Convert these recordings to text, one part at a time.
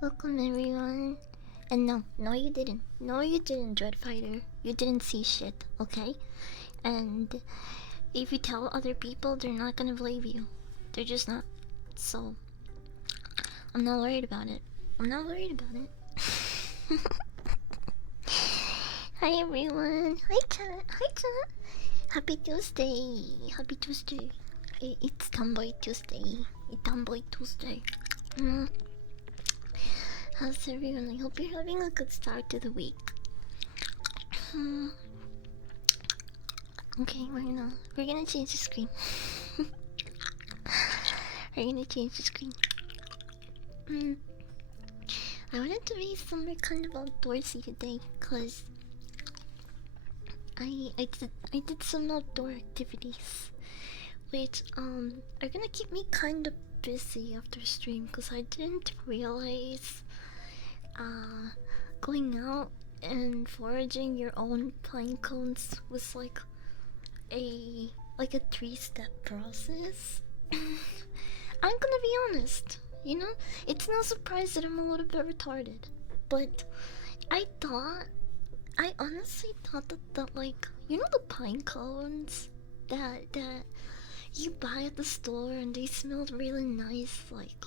Welcome everyone. And no you didn't. No you didn't, Dreadfighter. You didn't see shit, okay? And if you tell other people, they're not gonna believe you. They're just not. So, I'm not worried about it. I'm not worried about it. Hi everyone. Hi chat. Hi chat. Happy Tuesday. Happy Tuesday. It's Tomboy Tuesday. It's Tomboy Tuesday. How's everyone? I hope you're having a good start to the week. Okay, we're gonna change the screen. We're gonna change the screen. I wanted to be somewhere kind of outdoorsy today, cause I did some outdoor activities, which are gonna keep me kind of busy after stream, cause I didn't realize going out and foraging your own pine cones was like a 3-step process. I'm gonna be honest, it's no surprise that I'm a little bit retarded, but I honestly thought that like, the pine cones that you buy at the store and they smelled really nice, like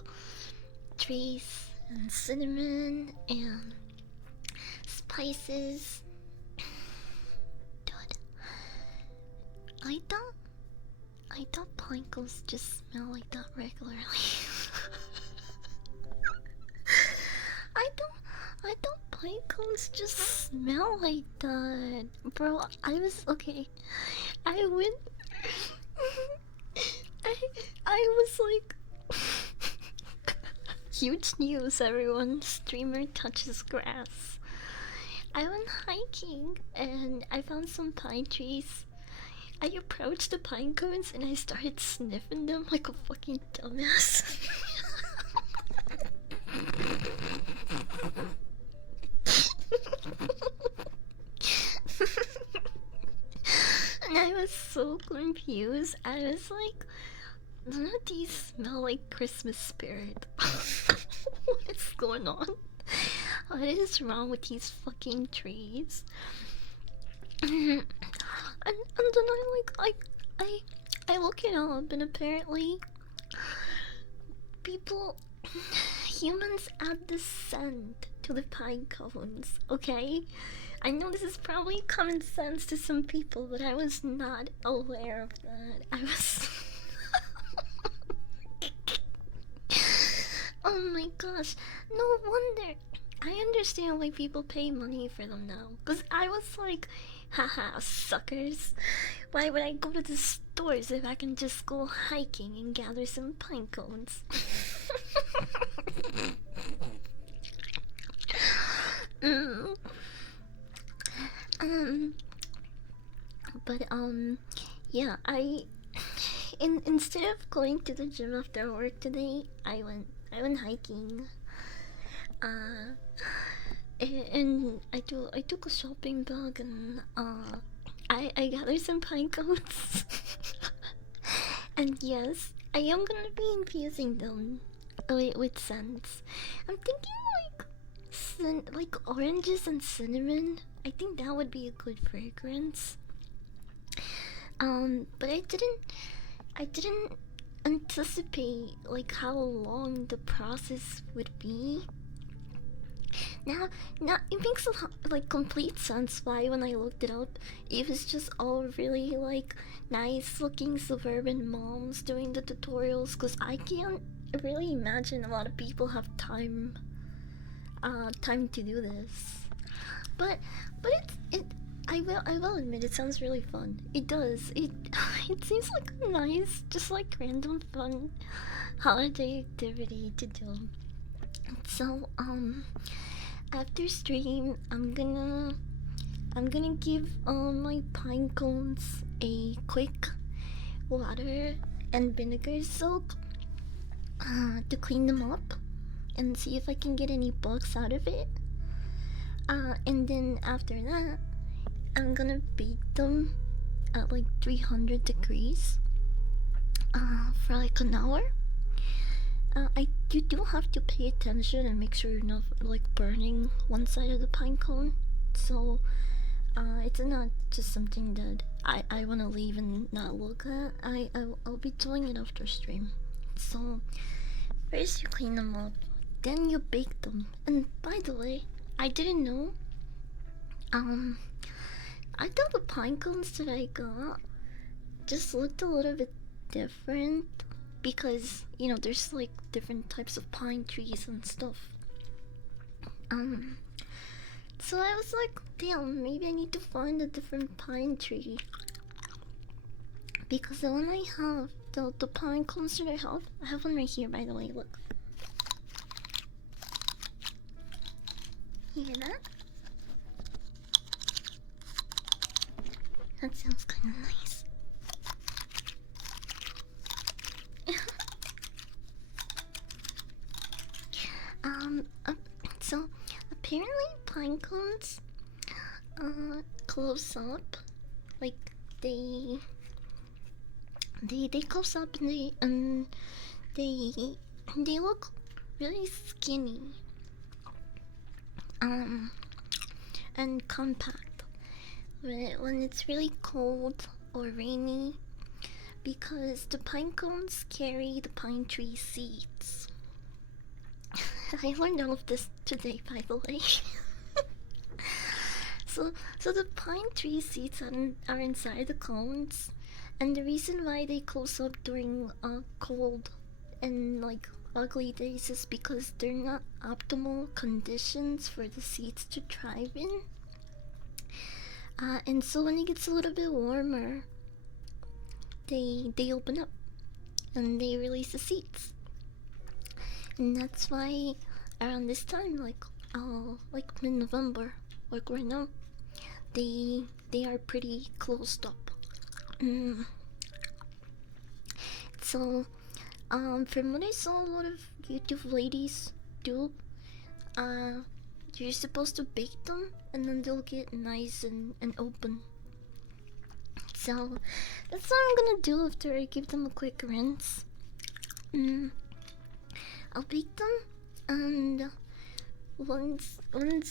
trees and cinnamon and spices. Dude, I thought pine cones just smell like that regularly. I thought pine cones just smell like that, bro. I was okay. I went. I I was like, huge news, everyone. Streamer touches grass. I went hiking and I found some pine trees. I approached the pine cones and I started sniffing them like a fucking dumbass. And I was so confused. I was like, none of these smell like Christmas spirit. What is going on? What is wrong with these fucking trees? And then I look it up and apparently people humans add the scent to the pine cones, okay? I know this is probably common sense to some people, but I was not aware of that. I was oh my gosh, no wonder. I understand why people pay money for them now. Cause I was like, haha, suckers. Why would I go to the stores if I can just go hiking and gather some pine cones? mm. But yeah, instead of going to the gym after work today, I went hiking. Uh, and I took a shopping bag and I gathered some pine cones. And yes, I am gonna be infusing them with scents. I'm thinking like oranges and cinnamon. I think that would be a good fragrance. But I didn't anticipate like how long the process would be. Now it makes like complete sense why when I looked it up, it was just all really like nice looking suburban moms doing the tutorials. Cause I can't really imagine a lot of people have time to do this. But it I will admit it sounds really fun. It does. It seems like a nice, just like random fun holiday activity to do. So after stream I'm gonna give my pine cones a quick water and vinegar soak to clean them up and see if I can get any bugs out of it. And then after that, I'm gonna bake them at like 300 degrees for like an hour. You do have to pay attention and make sure you're not like burning one side of the pine cone. So it's not just something that I want to leave and not look at. I'll be doing it after stream. So first you clean them up, then you bake them. And by the way, I didn't know. I thought the pine cones that I got just looked a little bit different because there's like different types of pine trees and stuff. So I was like, damn, maybe I need to find a different pine tree because the one I have, the pine cones that I have one right here. By the way, look. You hear that? That sounds kind of nice. So apparently pine cones close up, like they close up and they look really skinny and compact when it's really cold or rainy, because the pine cones carry the pine tree seeds. I learned all of this today, by the way. So the pine tree seeds are inside the cones, and the reason why they close up during cold and like ugly days is because they're not optimal conditions for the seeds to thrive in. And so when it gets a little bit warmer, they open up and they release the seeds. And that's why around this time, like mid-November, like right now, they are pretty closed up. So, from what I saw, a lot of YouTube ladies do, you're supposed to bake them, and then they'll get nice and open. So, that's what I'm gonna do after I give them a quick rinse. I'll bake them, and once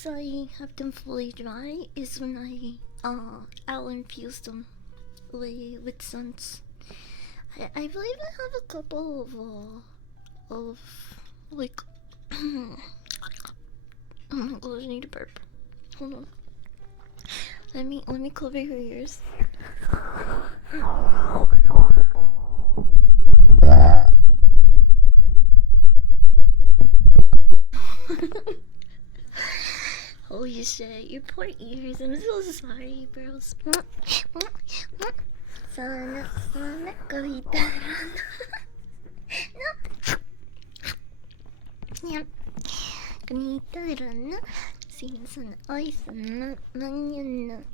I have them fully dry is when I'll infuse them with scents. I believe I have a couple of like oh my gosh, I need a burp. Hold on. Let me cover your ears. Holy shit, your poor ears. I'm so sorry, bros. Sana kawitaran. No. Yan. Kawitaran. Sana. Ay, sana. Nanyan.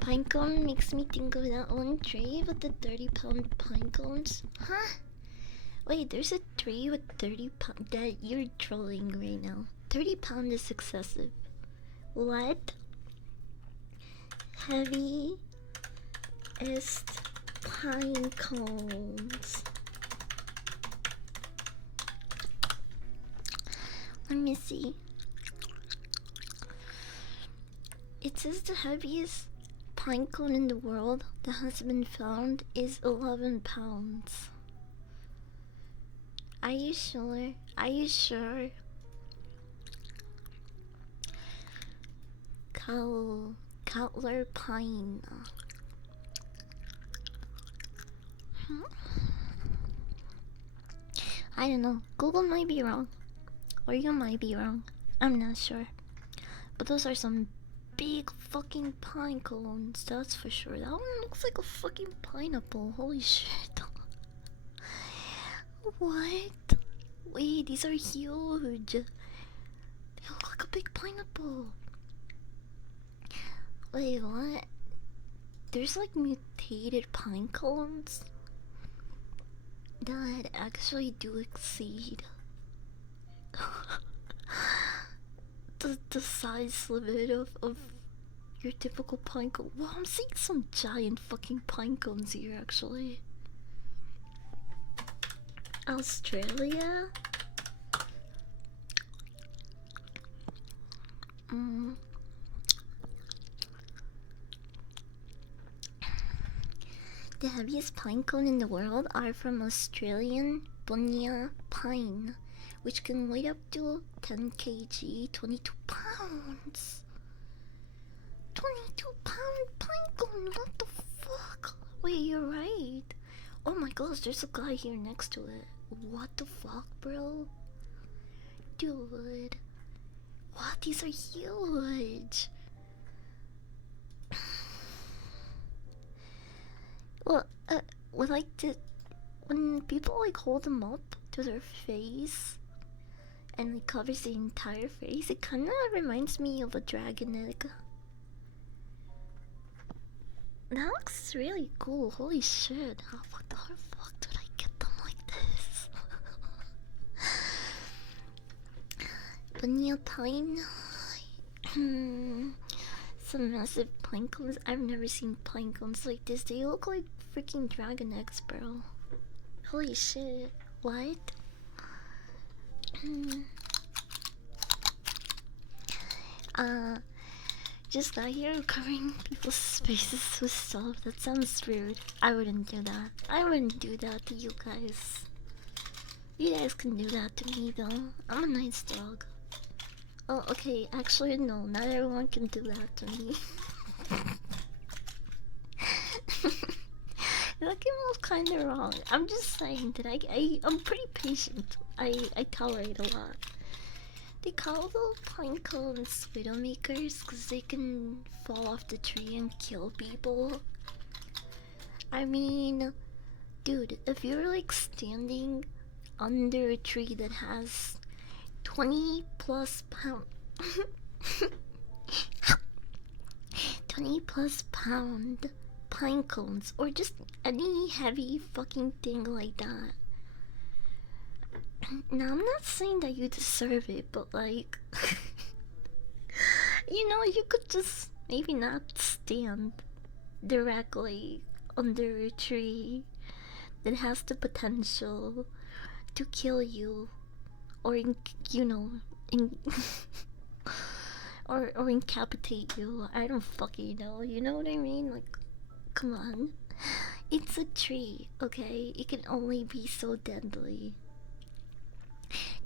Pine cone makes me think of that one tray with the 30-pound pine cones. Huh? Wait, there's a tray with 30 pounds. That you're trolling right now. 30 pounds is excessive. What? Heaviest pine cones. Let me see. It says the heaviest pine cone in the world that has been found is 11 pounds. Are you sure? Are you sure? Cutler pine. I don't know. Google might be wrong. Or you might be wrong. I'm not sure. But those are some big fucking pine cones, that's for sure. That one looks like a fucking pineapple. Holy shit. What? Wait, these are huge. They look like a big pineapple. Wait, what? There's like mutated pine cones that actually do exceed the size limit of your typical pine cone. Well, I'm seeing some giant fucking pine cones here actually. Australia? The heaviest pine cone in the world are from Australian Bunya pine, which can weigh up to 10 kg, 22 pounds. 22-pound pine cone, what the fuck? Wait, you're right. Oh my gosh, there's a guy here next to it. What the fuck, bro? Dude. What? These are huge. Well, when people like hold them up to their face and it covers the entire face, it kinda reminds me of a dragon egg. That looks really cool. Holy shit. How the fuck did I get them like this? Vanilla pine. Some massive pine cones. I've never seen pine cones like this. They look like freaking dragon eggs, bro. Holy shit. What? Just got here covering people's faces with stuff. That sounds rude. I wouldn't do that. I wouldn't do that to you guys. You guys can do that to me though. I'm a nice dog. Oh, okay. Actually, no. Not everyone can do that to me. That came off kind of wrong. I'm just saying that I'm pretty patient. I tolerate a lot. They call the pine cones widowmakers because they can fall off the tree and kill people. I mean, dude, if you're like standing under a tree that has 20 plus pound 20 plus pound pine cones or just any heavy fucking thing like that. Now I'm not saying that you deserve it, but like you know, you could just maybe not stand directly under a tree that has the potential to kill you or you know, in or incapacitate you. I don't fucking know. You know what I mean? Like, come on. It's a tree, okay? It can only be so deadly.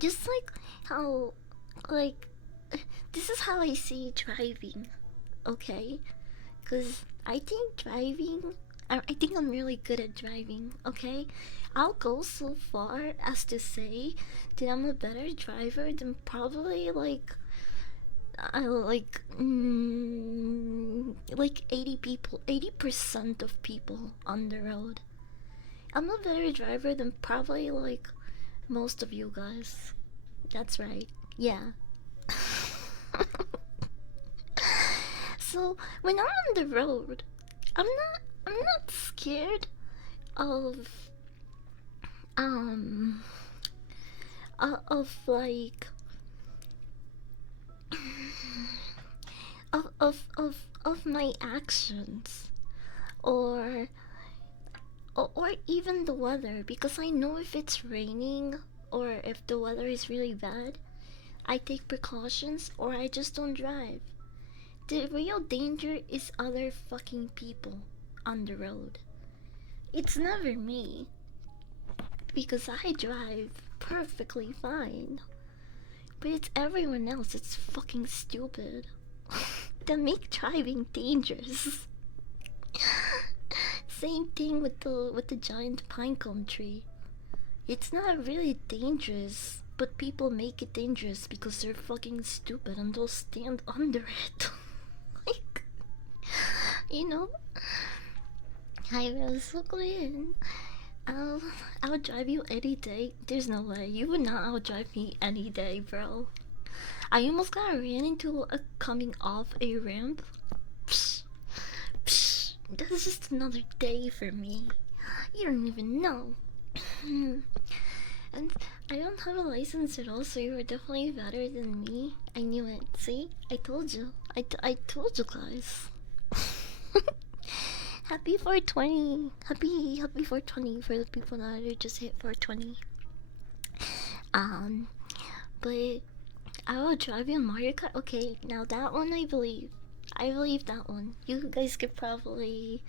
Just like how, like, this is how I see driving, okay? Because I think driving, I think I'm really good at driving, okay? I'll go so far as to say that I'm a better driver than probably like 80 people, 80% of people on the road. I'm a better driver than probably like most of you guys. That's right. Yeah. So when I'm on the road, I'm not scared of um of like of my actions or or even the weather, because I know if it's raining or if the weather is really bad, I take precautions or I just don't drive. The real danger is other fucking people on the road. It's never me, because I drive perfectly fine. But it's everyone else that's fucking stupid that make driving dangerous. Same thing with the giant pinecone tree. It's not really dangerous, but people make it dangerous because they're fucking stupid and they'll stand under it. Like, you know? Hi, basically, I'll drive you any day. There's no way you would not outdrive me any day, bro. I almost got ran into a coming off a ramp. Psh, psh, that's just another day for me. You don't even know. And I don't have a license at all, so you were definitely better than me. I knew it. See? I told you. I told you guys. Happy 420. Happy 420 for the people that just hit 420. But I will drive you a Mario Kart. Okay, now that one I believe. I believe that one. You guys could probably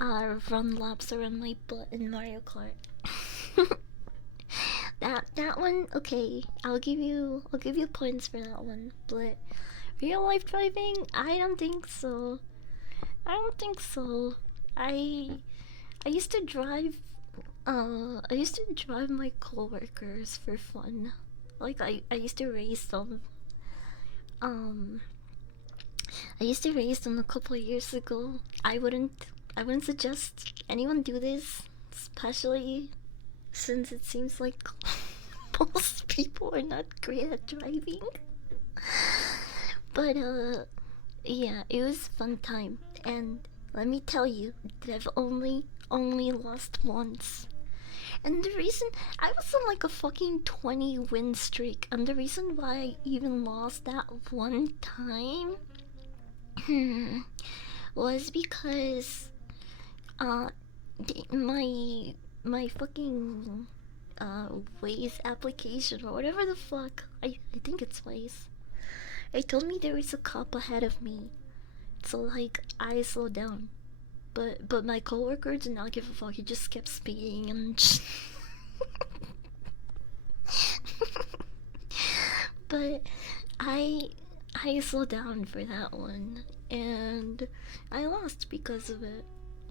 run laps around my butt in Mario Kart. that one, okay. I'll give you points for that one. But real life driving, I don't think so. I don't think so. I used to drive my coworkers for fun. Like I used to race them. Um I used to race them a couple of years ago. I wouldn't suggest anyone do this, especially since it seems like most people are not great at driving. But yeah, it was a fun time, and let me tell you that I've only lost once. And the reason I was on like a fucking 20 win streak, and the reason why I even lost that one time was because my fucking Waze application or whatever the fuck, I think it's Waze. It told me there was a cop ahead of me, so like I slowed down. But my coworker did not give a fuck. He just kept speeding and just but I slowed down for that one, and I lost because of it.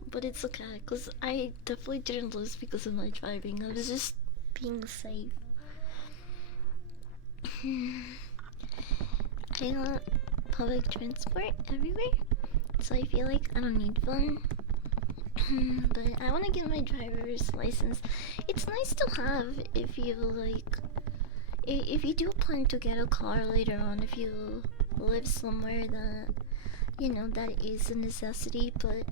but it's okay, cause I definitely didn't lose because of my driving. I was just being safe. I got public transport everywhere, so I feel like I don't need one. But I want to get my driver's license. It's nice to have if you like, if you do plan to get a car later on, if you live somewhere that that is a necessity. But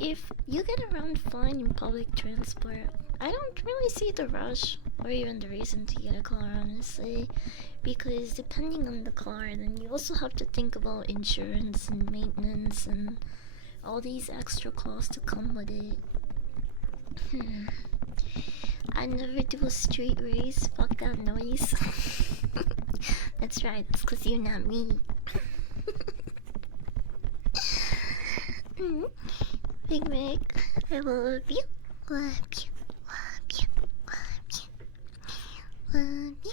if you get around fine in public transport, I don't really see the rush or even the reason to get a car, honestly, because depending on the car, then you also have to think about insurance and maintenance and all these extra costs to come with it. I never do a street race. Fuck that noise. That's right. It's cause you're not me. Big Mac, I love you. Love you. Love you. Love you.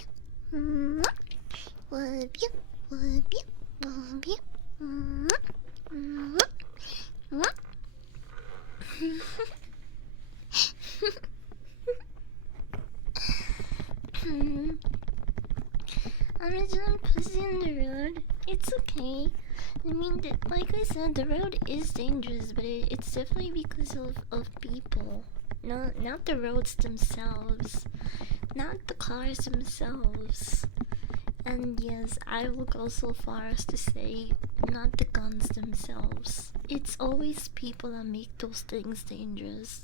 Love you. Love you. Love you. Love you. I'm a dumb pussy on the road. It's okay. I mean, like I said, the road is dangerous, but it's definitely because of people. Not the roads themselves. Not the cars themselves. And yes, I will go so far as to say, not the guns themselves. It's always people that make those things dangerous.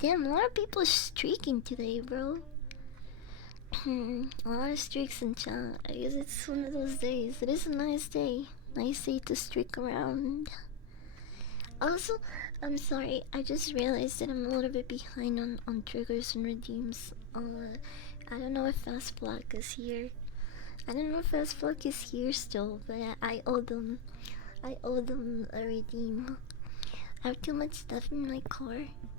Damn, a lot of people are streaking today, bro. A lot of streaks in chat. I guess it's one of those days. It is a nice day. Nice day to streak around. Also, I'm sorry, I just realized that I'm a little bit behind on triggers and redeems. I don't know if Fast Black is here. I don't know if Fast Black is here still, but I owe them. I owe them a redeem. I have too much stuff in my car.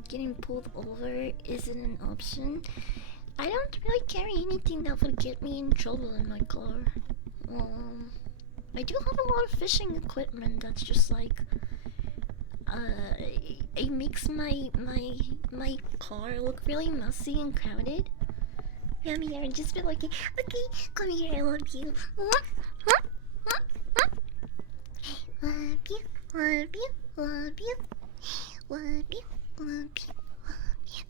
Getting pulled over isn't an option. I don't really carry anything that would get me in trouble in my car. I do have a lot of fishing equipment that's just like it makes my car look really messy and crowded. Come here and just be like, okay, come here, I love you. Love you, love you, love you, love you, love you, love you.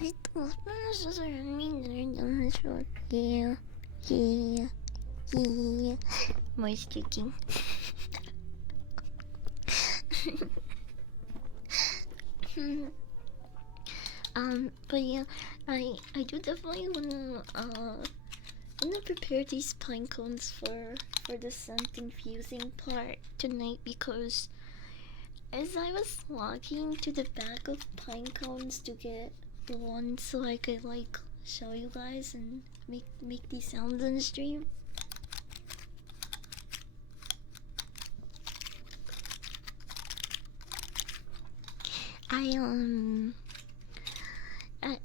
Wait, what's just mean that I done this for? Yeah, yeah, yeah. More streaking. But yeah, I do definitely wanna prepare these pine cones for the scent infusing part tonight, because as I was walking to the back of pine cones to get one so I could like show you guys and make these sounds in the stream,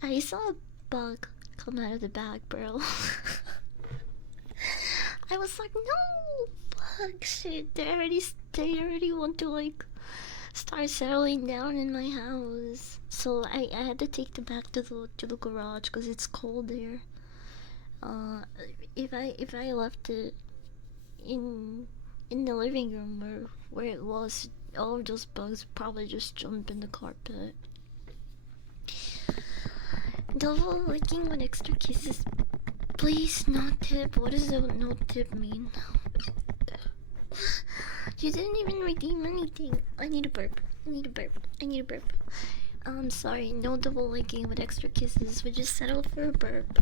I saw a bug come out of the bag, bro. I was like, no, bug shit. They already want to like start settling down in my house. So I had to take them back to the garage because it's cold there. If I left it in the living room where it was, all of those bugs would probably just jump in the carpet. Double licking with extra kisses. Please, no tip. What does the no tip mean? You didn't even redeem anything. I need a burp. I need a burp. I need a burp. I'm sorry, no double licking with extra kisses. We just settled for a burp.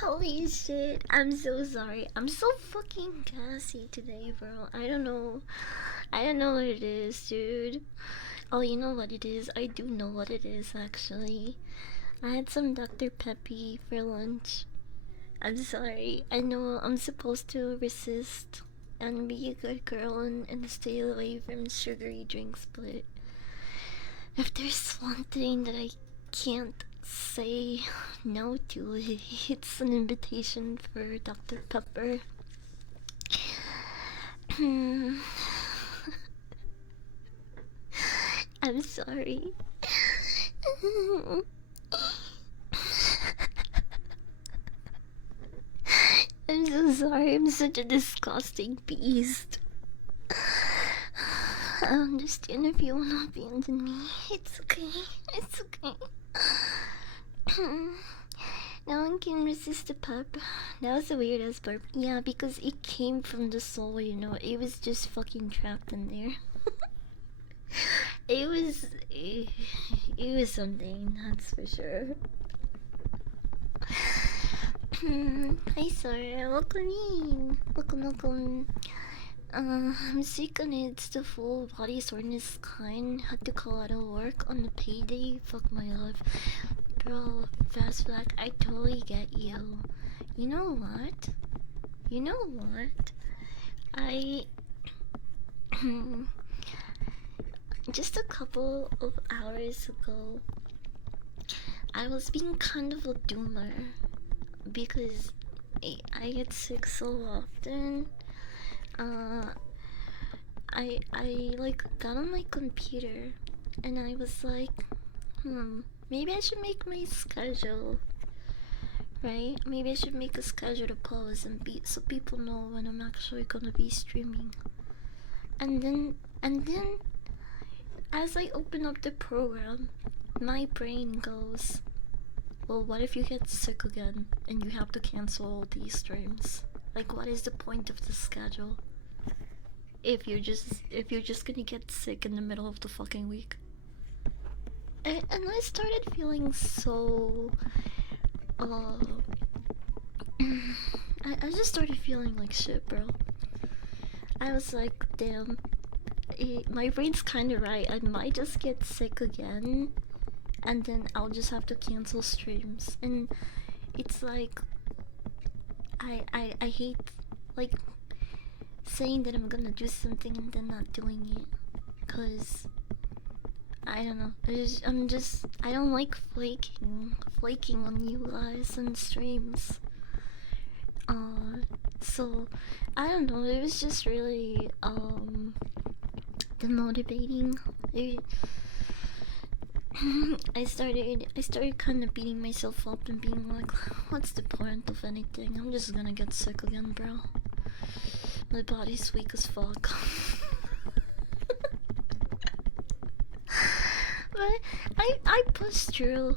Holy shit, I'm so sorry. I'm so fucking gassy today, bro. I don't know what it is, dude. Oh, you know what it is? I do know what it is, actually. I had some Dr. Peppy for lunch. I'm sorry. I know I'm supposed to resist and be a good girl and stay away from sugary drinks, but if there's one thing that I can't say no to, it's an invitation for Dr. Pepper. I'm sorry. I'm so sorry, I'm such a disgusting beast. I understand if you wanna abandon me. It's okay. It's okay. No one can resist the pep. That was the weirdest burp. Yeah, because it came from the soul, you know. It was just fucking trapped in there. It was... It was something, that's for sure. Hi, sir. Welcome in. Welcome. I'm sick and it's the full body soreness kind. Had to call out of work on the payday. Fuck my life. Bro, fast black, I totally get you. You know what? I... Just a couple of hours ago, I was being kind of a doomer. Because I get sick so often. I like got on my computer and I was like, maybe I should make my schedule, right? Maybe I should make a schedule to post and be so people know when I'm actually gonna be streaming. And then as I open up the program, my brain goes, well, what if you get sick again and you have to cancel all these streams? Like, what is the point of the schedule? If you're just gonna get sick in the middle of the fucking week. And I started feeling so... I just started feeling like shit, bro. I was like, damn, my brain's kinda right. I might just get sick again. And then I'll just have to cancel streams. And it's like... I hate, like, saying that I'm gonna do something and then not doing it. Cause... I don't know. I don't like flaking on you guys on streams. So, I don't know, it was just really, demotivating. I started kind of beating myself up and being like, what's the point of anything? I'm just gonna get sick again, bro. My body's weak as fuck. But I pushed through.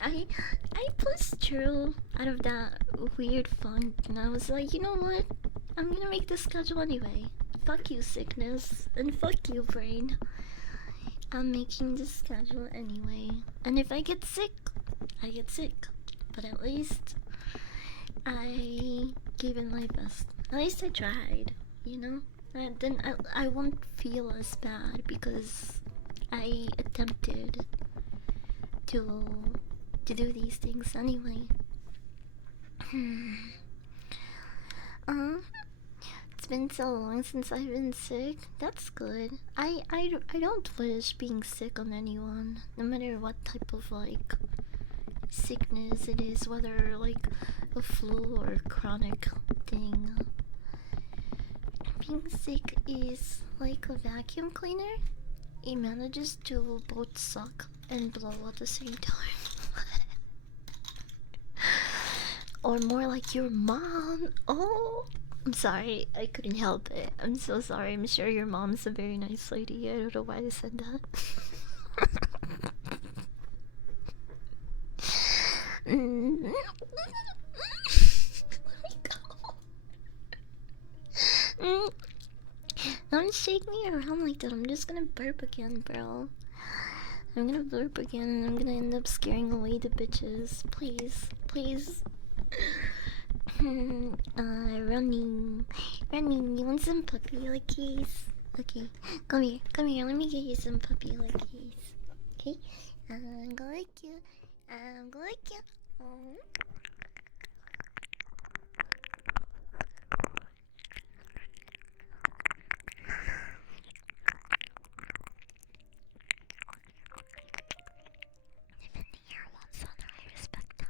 I pushed through out of that weird funk, and I was like, you know what? I'm gonna make the schedule anyway. Fuck you, sickness, and fuck you, brain. I'm making the schedule anyway. And if I get sick, I get sick. But at least I gave it my best. At least I tried, you know? And then I won't feel as bad because I attempted to do these things anyway. It's been so long since I've been sick. That's good. I don't wish being sick on anyone, no matter what type of like sickness it is, whether like a flu or a chronic thing. Being sick is like a vacuum cleaner. It manages to both suck and blow at the same time. Or more like your mom. Oh, I'm sorry, I couldn't help it. I'm so sorry. I'm sure your mom's a very nice lady. I don't know why I said that. Don't shake me around like that. I'm just gonna burp again, bro. I'm gonna burp again and I'm gonna end up scaring away the bitches. Please. Running. You want some puppy lickies? Okay, come here. Let me get you some puppy lickies. Okay, I'm gonna lick you. I'm gonna lick you. Oh. Even the air wants on her, I respect that.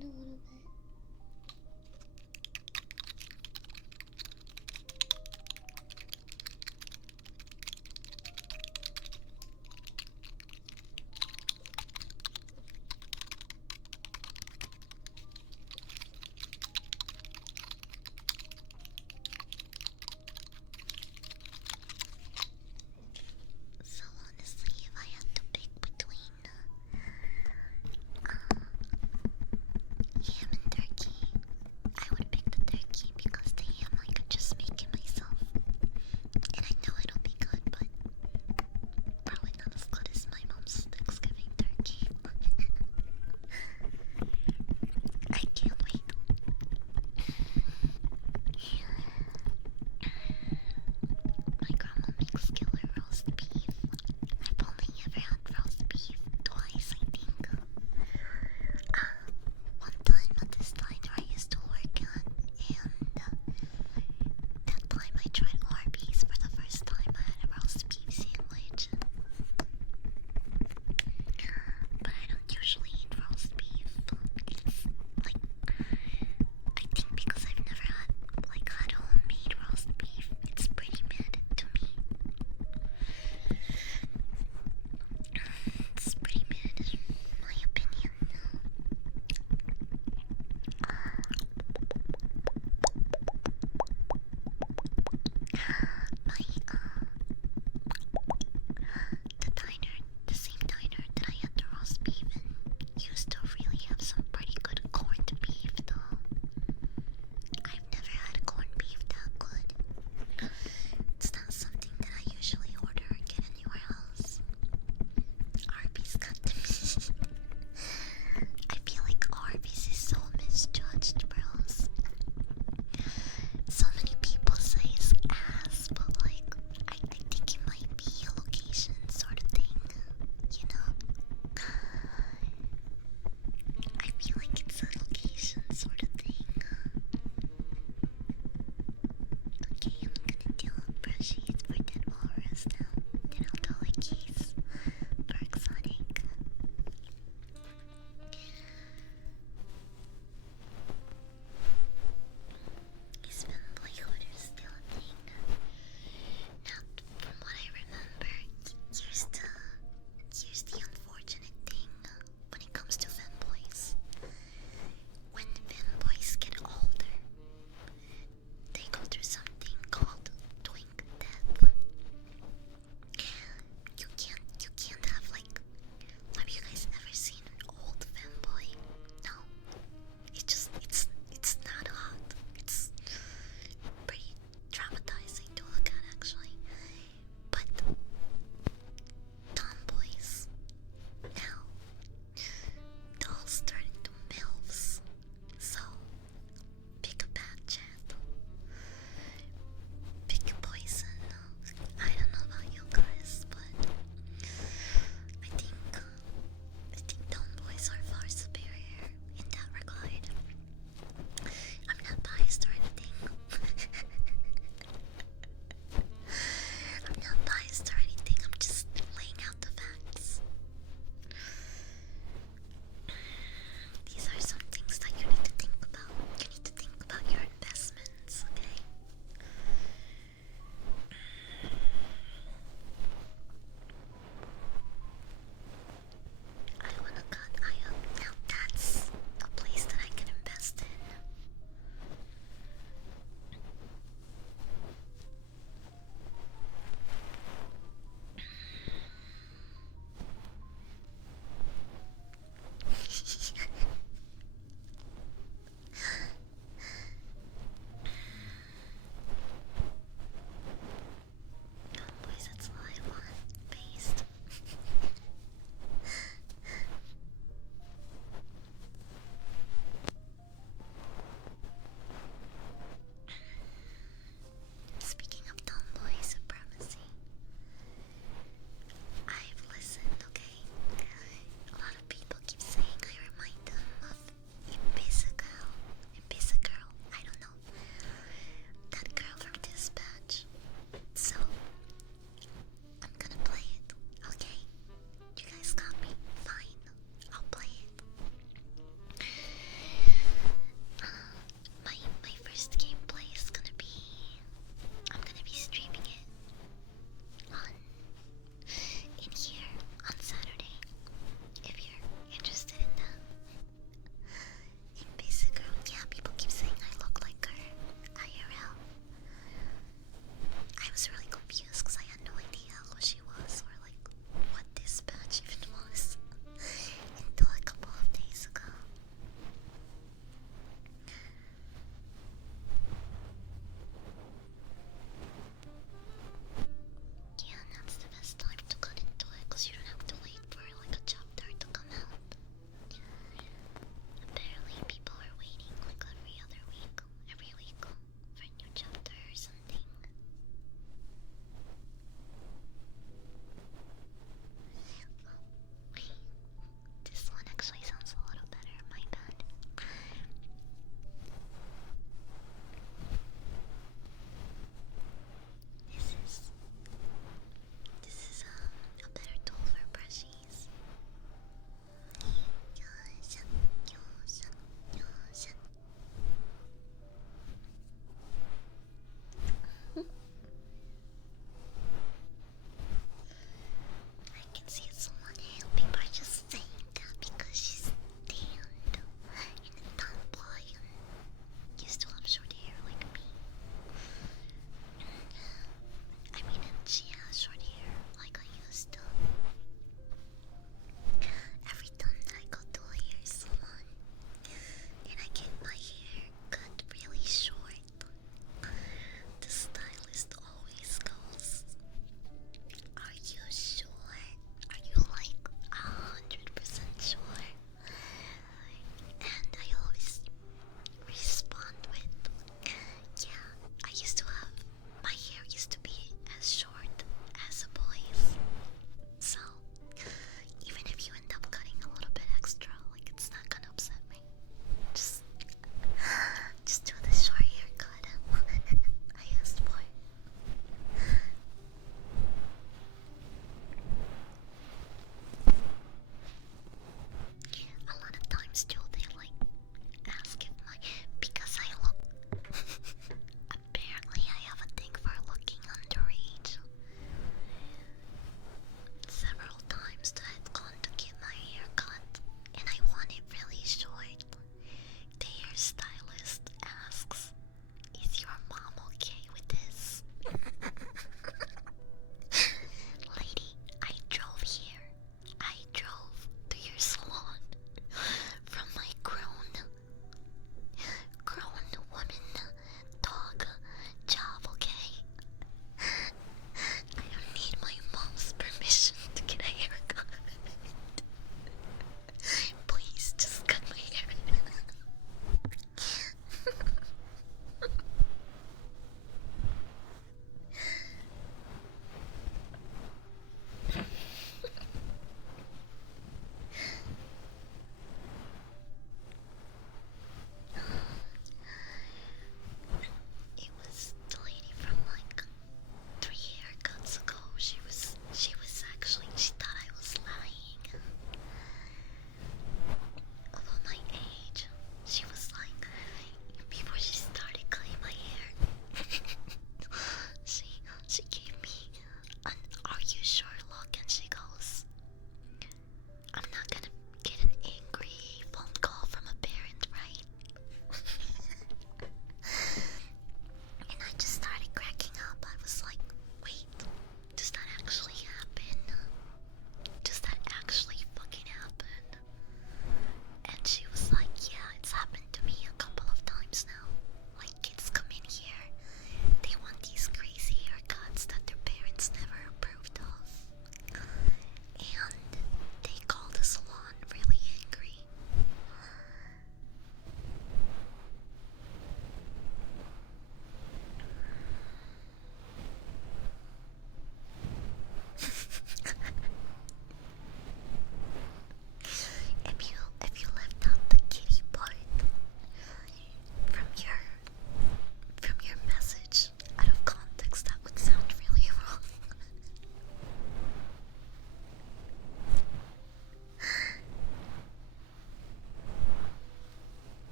a little bit. So honestly, if I had to pick between ham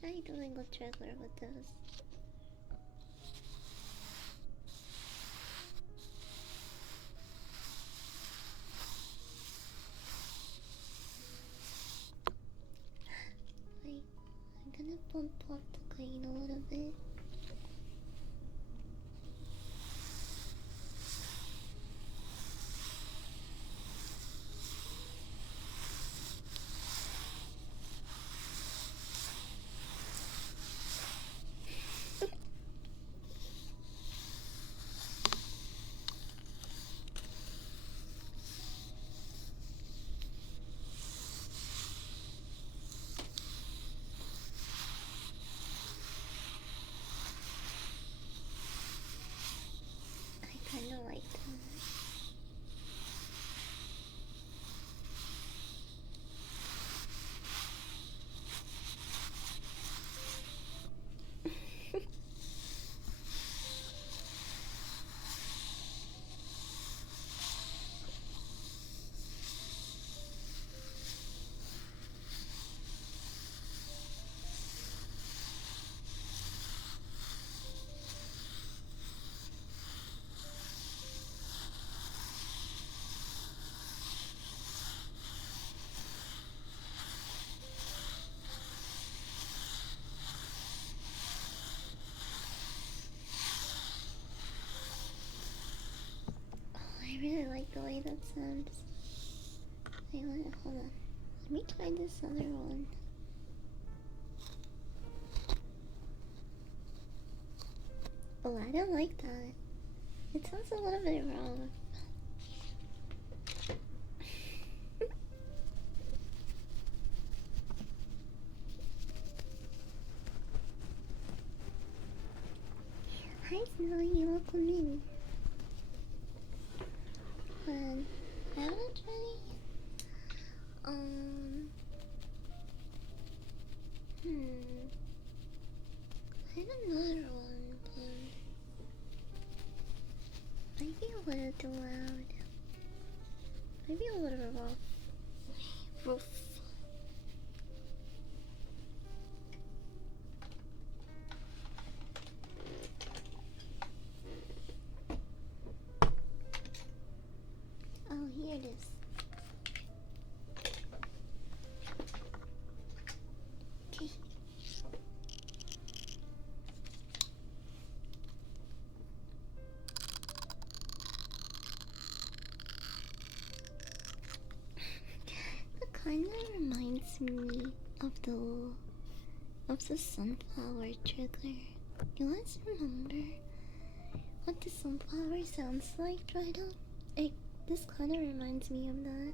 try doing a trigger with this. Wait, I'm gonna bump up the gain a little bit. I kinda like that. I really like the way that sounds. Hold on. Let me try this other one. Oh, I don't like that. It sounds a little bit wrong. Hi, Snowy, welcome in. I wanna try. I had another one, but maybe a little too loud. Maybe a little rough. Rough. Oh, here it is. Okay. That kinda reminds me of the sunflower trigger. You guys remember what the sunflower sounds like right up? This kind of reminds me of that.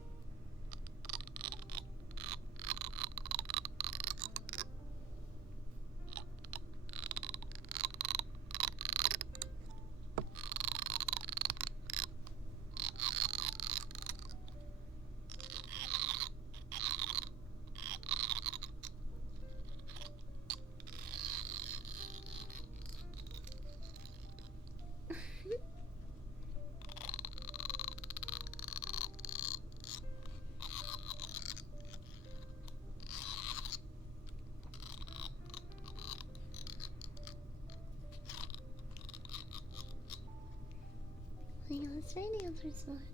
Hang on, let's try the other side.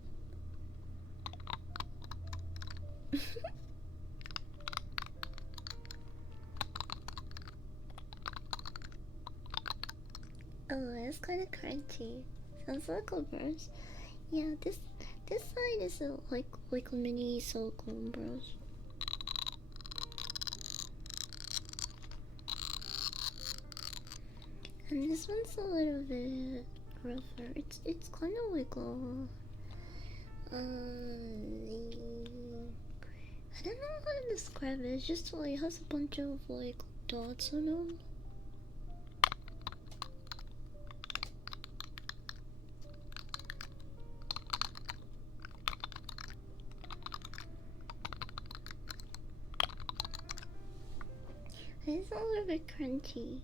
Oh, it's kind of crunchy. Sounds like a brush. Yeah, this side is like a mini silicone brush. And this one's a little bit rougher. It's kind of like a I don't know how to describe it. It's just like it has a bunch of like dots on them. It's a little bit crunchy.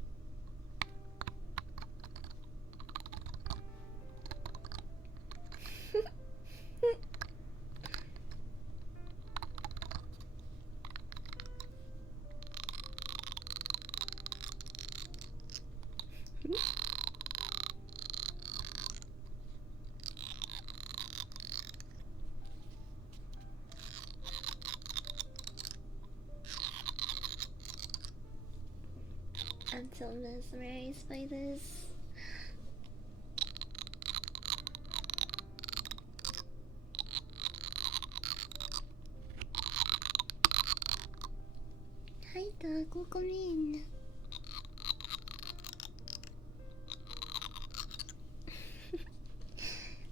so mesmerized by this. Hi Doug, welcome in.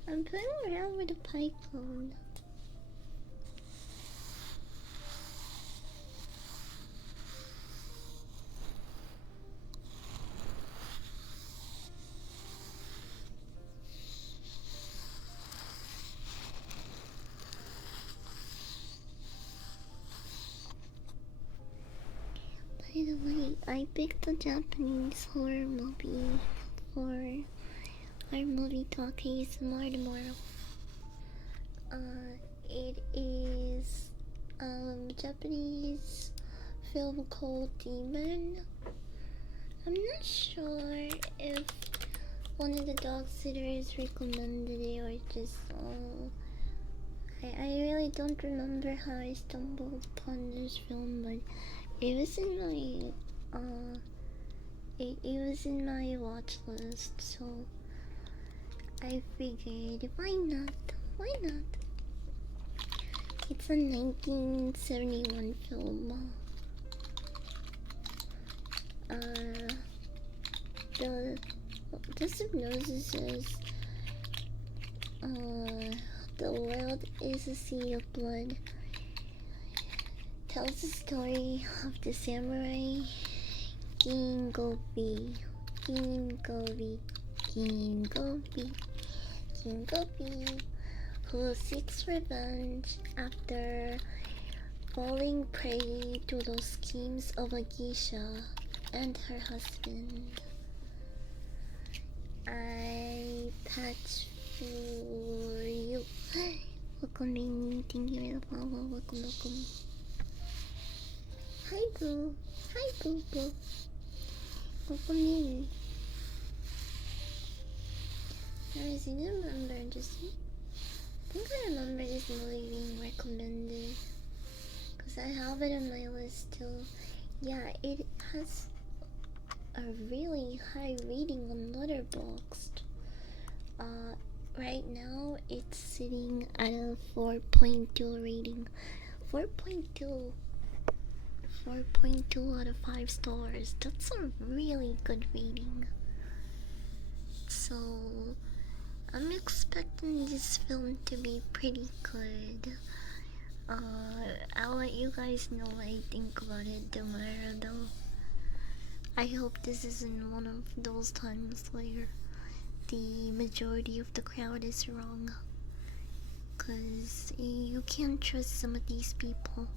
I'm playing around with a python. By the way, I picked a Japanese horror movie for our movie talk ASMR tomorrow. It is Japanese film called Demon. I'm not sure if one of the dog sitters recommended it or just I really don't remember how I stumbled upon this film, but it was in my it was in my watch list, so I figured why not? Why not? It's a 1971 film. The synopsis is the world is a sea of blood. Tells the story of the samurai Gingobi, who seeks revenge after falling prey to the schemes of a geisha and her husband. I patch for you. Welcome in, thank you for the follow, welcome. Hi boo, boo. Welcome in. I remember I think I remember this movie being recommended. Because I have it on my list too. Yeah, it has a really high rating on Letterboxd. Right now it's sitting at a 4.2 rating. 4.2 out of 5 stars. That's a really good rating. So I'm expecting this film to be pretty good. I'll let you guys know what I think about it tomorrow though. I hope this isn't one of those times where the majority of the crowd is wrong. 'Cause you can't trust some of these people.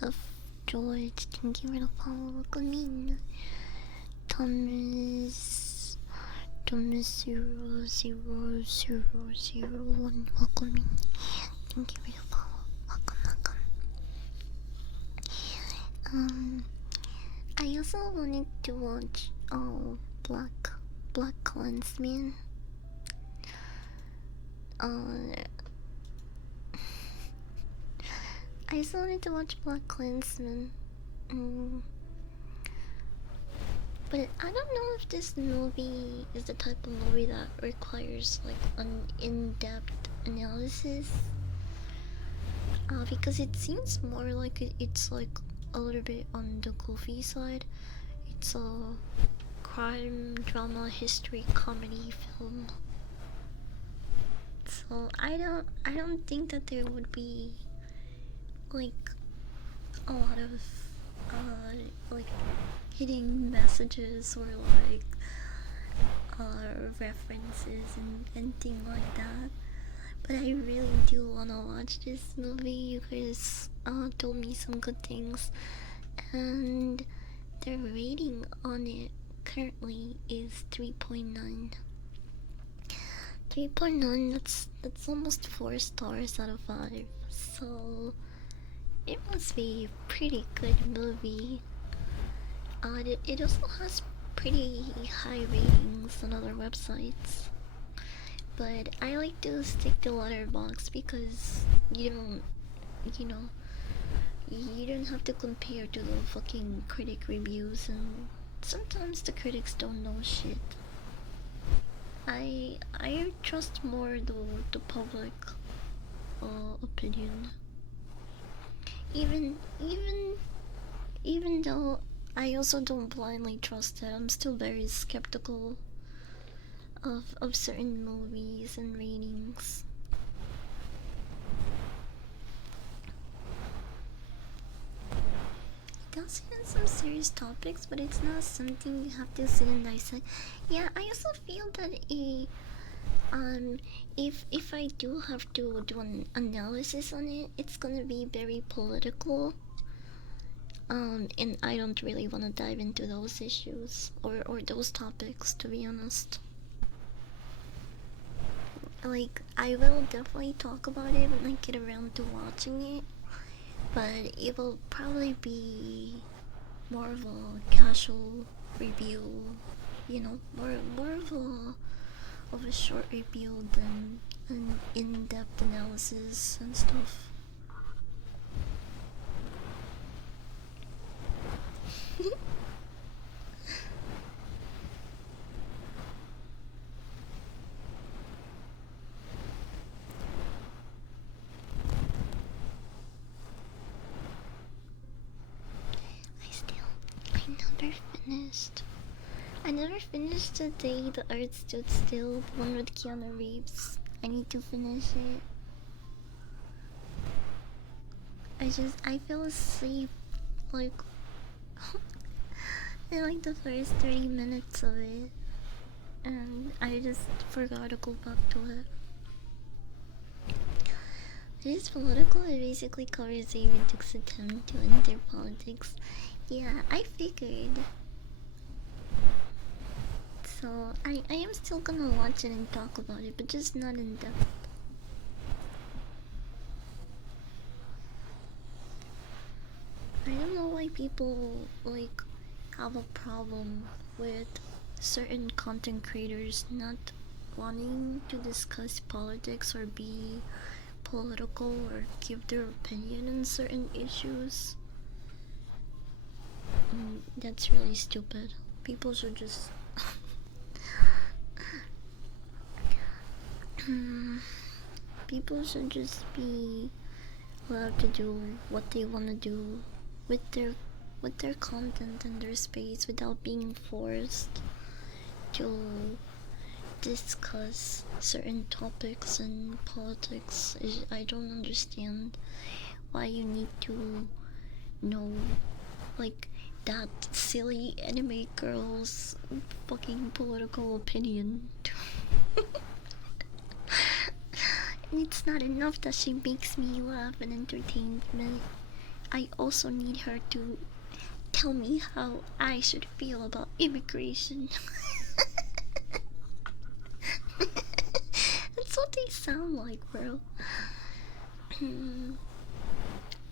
F. George, thank you for the follow. Welcome in. Thomas 00001. Welcome in. Thank you for the follow. Welcome. I also wanted to watch Black Clansman. I just wanted to watch Black Clansman. But I don't know if this movie is the type of movie that requires like an in-depth analysis. Because it seems more like it's like a little bit on the goofy side. It's a crime, drama, history, comedy film. So I don't think that there would be like a lot of like hidden messages or like references and things like that. But I really do wanna watch this movie. You guys told me some good things, and the rating on it currently is 3.9. 3.9, that's almost 4 stars out of 5. So it must be a pretty good movie. It also has pretty high ratings on other websites. but I like to stick to Letterbox because you don't, you know, you don't have to compare to the fucking critic reviews, and sometimes the critics don't know shit. I trust more the public opinion. Even even even though I also don't blindly trust it, I'm still very skeptical of certain movies and ratings. It does hit some serious topics, but it's not something you have to sit and dissect. Yeah, I also feel that um if I do have to do an analysis on it, it's gonna be very political. And I don't really want to dive into those issues or those topics, to be honest. Like, I will definitely talk about it when I get around to watching it, but it will probably be more of a casual review, more of a short review than an in-depth analysis and stuff. I never finished. I never finished The Day the Earth Stood Still, the one with Keanu Reeves. I need to finish it. I fell asleep like in like the first 30 minutes of it, and I just forgot to go back to it. It is political. It basically covers David Duke's attempt to enter politics. Yeah, I figured. So I am still gonna watch it and talk about it, but just not in depth. I don't know why people like have a problem with certain content creators not wanting to discuss politics or be political or give their opinion on certain issues. That's really stupid. People should just people should just be allowed to do what they want to do with their content and their space without being forced to discuss certain topics in politics. I don't understand why you need to know like that silly anime girl's fucking political opinion. It's not enough that she makes me laugh and entertain me. I also need her to tell me how I should feel about immigration. That's what they sound like, bro.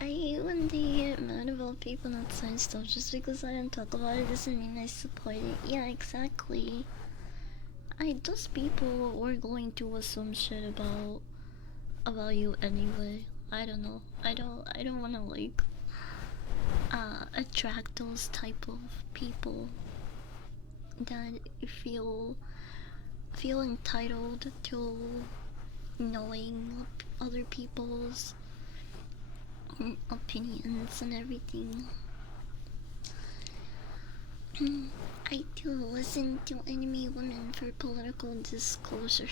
I hate when they get mad about people not saying stuff. Just because I don't talk about it doesn't mean I support it. Yeah, exactly. Those people were going to assume shit about you anyway. I don't know. I don't wanna like attract those type of people that feel entitled to knowing other people's opinions and everything. I do listen to anime women for political disclosure.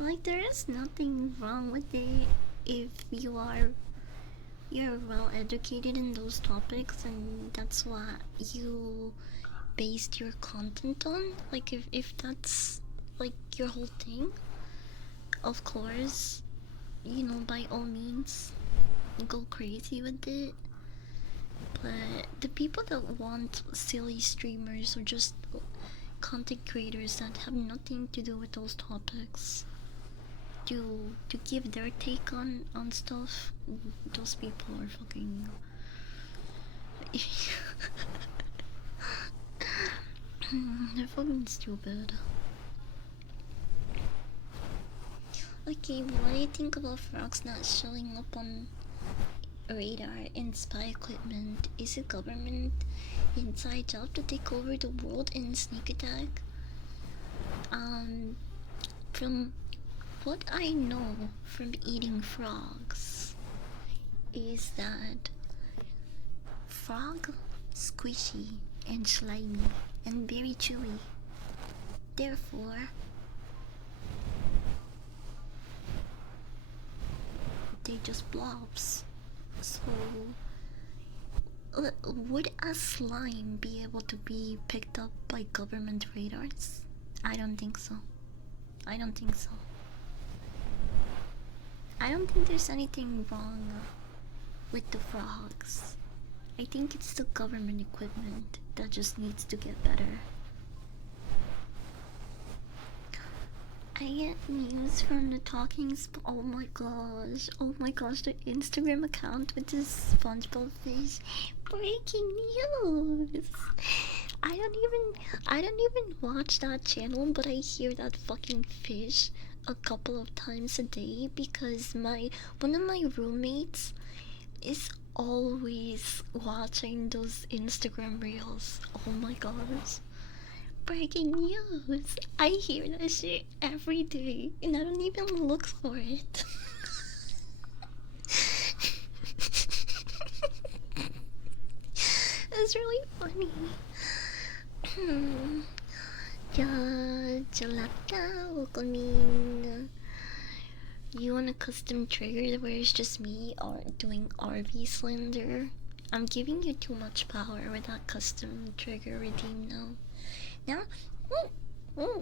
Like, there is nothing wrong with it if you're well educated in those topics and that's what you based your content on. Like, if that's like your whole thing, of course, by all means go crazy with it. But the people that want silly streamers or just content creators that have nothing to do with those topics to give their take on stuff, those people are fucking They're fucking stupid. Okay, but what do you think about frogs not showing up on radar and spy equipment? Is it government inside job to take over the world and sneak attack? From what I know from eating frogs is that frog squishy and slimy and very chewy. Therefore, they just blobs. So, would a slime be able to be picked up by government radars? I don't think so. I don't think so. I don't think there's anything wrong with the frogs. I think it's the government equipment that just needs to get better. I get news from the oh my gosh, the Instagram account with this SpongeBob fish. Breaking news! I don't even watch that channel, but I hear that fucking fish a couple of times a day because one of my roommates is always watching those Instagram reels. Oh my gosh. Breaking news! I hear that shit every day and I don't even look for it. It's really funny. Jalapta, welcome in. You want a custom trigger where it's just me or doing RV Slender? I'm giving you too much power with that custom trigger redeem now. Now, now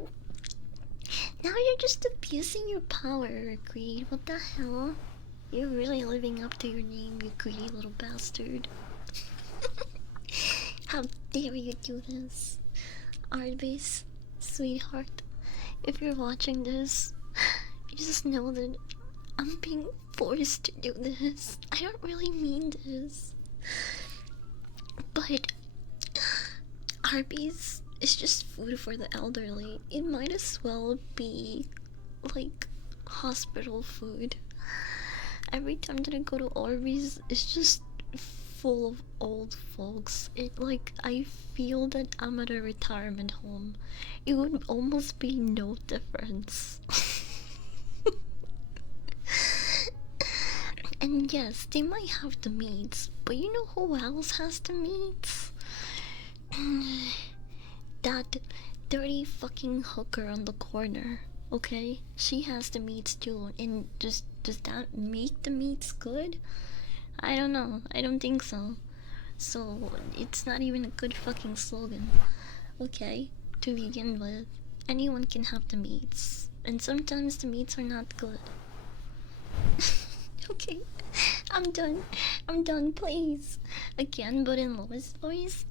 you're just abusing your power, Greed. What the hell? You're really living up to your name, you greedy little bastard. How dare you do this? Arbase, sweetheart, if you're watching this, you just know that I'm being forced to do this. I don't really mean this. But Arby's is just food for the elderly. It might as well be like hospital food. Every time that I go to Arby's, it's just full of old folks. I feel that I'm at a retirement home. It would almost be no difference. And yes, they might have the meats, but you know who else has the meats? That dirty fucking hooker on the corner. Okay, she has the meats too. And does that make the meats good? I don't know. I don't think so. So it's not even a good fucking slogan. Okay, to begin with, anyone can have the meats, and sometimes the meats are not good. Okay, I'm done. Please. Again, but in lowest voice.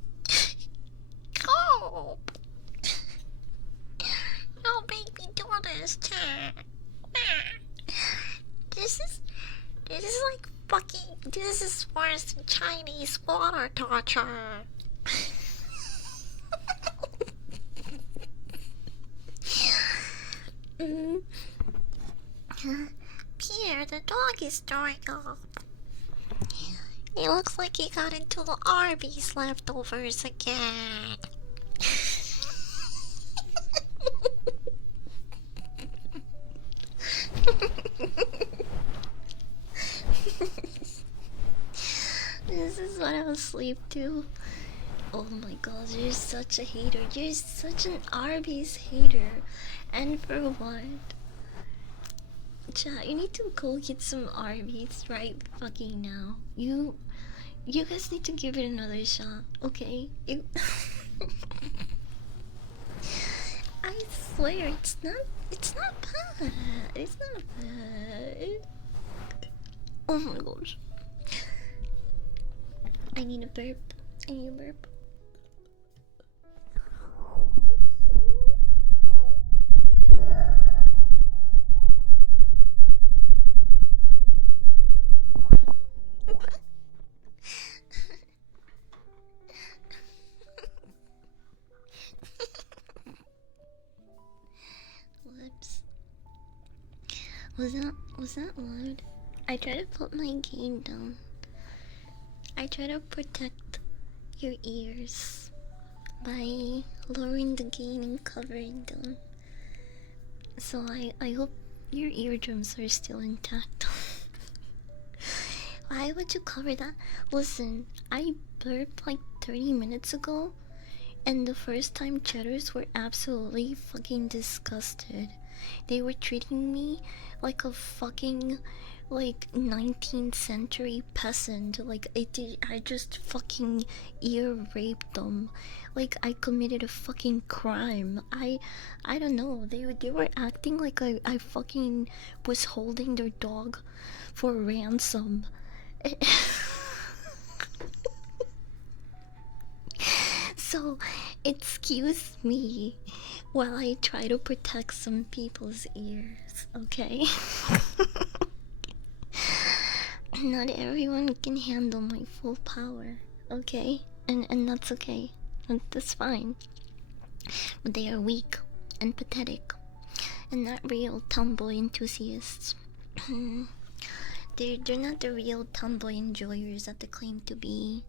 Oh, don't make me do this. This is like fucking. This is worse than Chinese water torture. Pierre, the dog is throwing up. It looks like he got into the Arby's leftovers again. This is what I was asleep to. Oh my god, you're such a hater. You're such an Arby's hater. And for what? Chat, you need to go get some Arby's right fucking now. You guys need to give it another shot, okay? I swear it's not bad. It's not bad. Oh my gosh. I need a burp. Was that loud? I try to put my gain down. I try to protect your ears by lowering the gain and covering them. So I hope your eardrums are still intact. Why would you cover that? Listen, I burped like 30 minutes ago, and the first time cheddars were absolutely fucking disgusted. They were treating me like a fucking like 19th century peasant. Like I just fucking ear raped them. Like I committed a fucking crime. I don't know. They were acting like I fucking was holding their dog for ransom. So, excuse me while I try to protect some people's ears, okay? Not everyone can handle my full power, okay? And that's okay. That's fine. But they are weak and pathetic and not real tomboy enthusiasts. They're not the real tomboy enjoyers that they claim to be,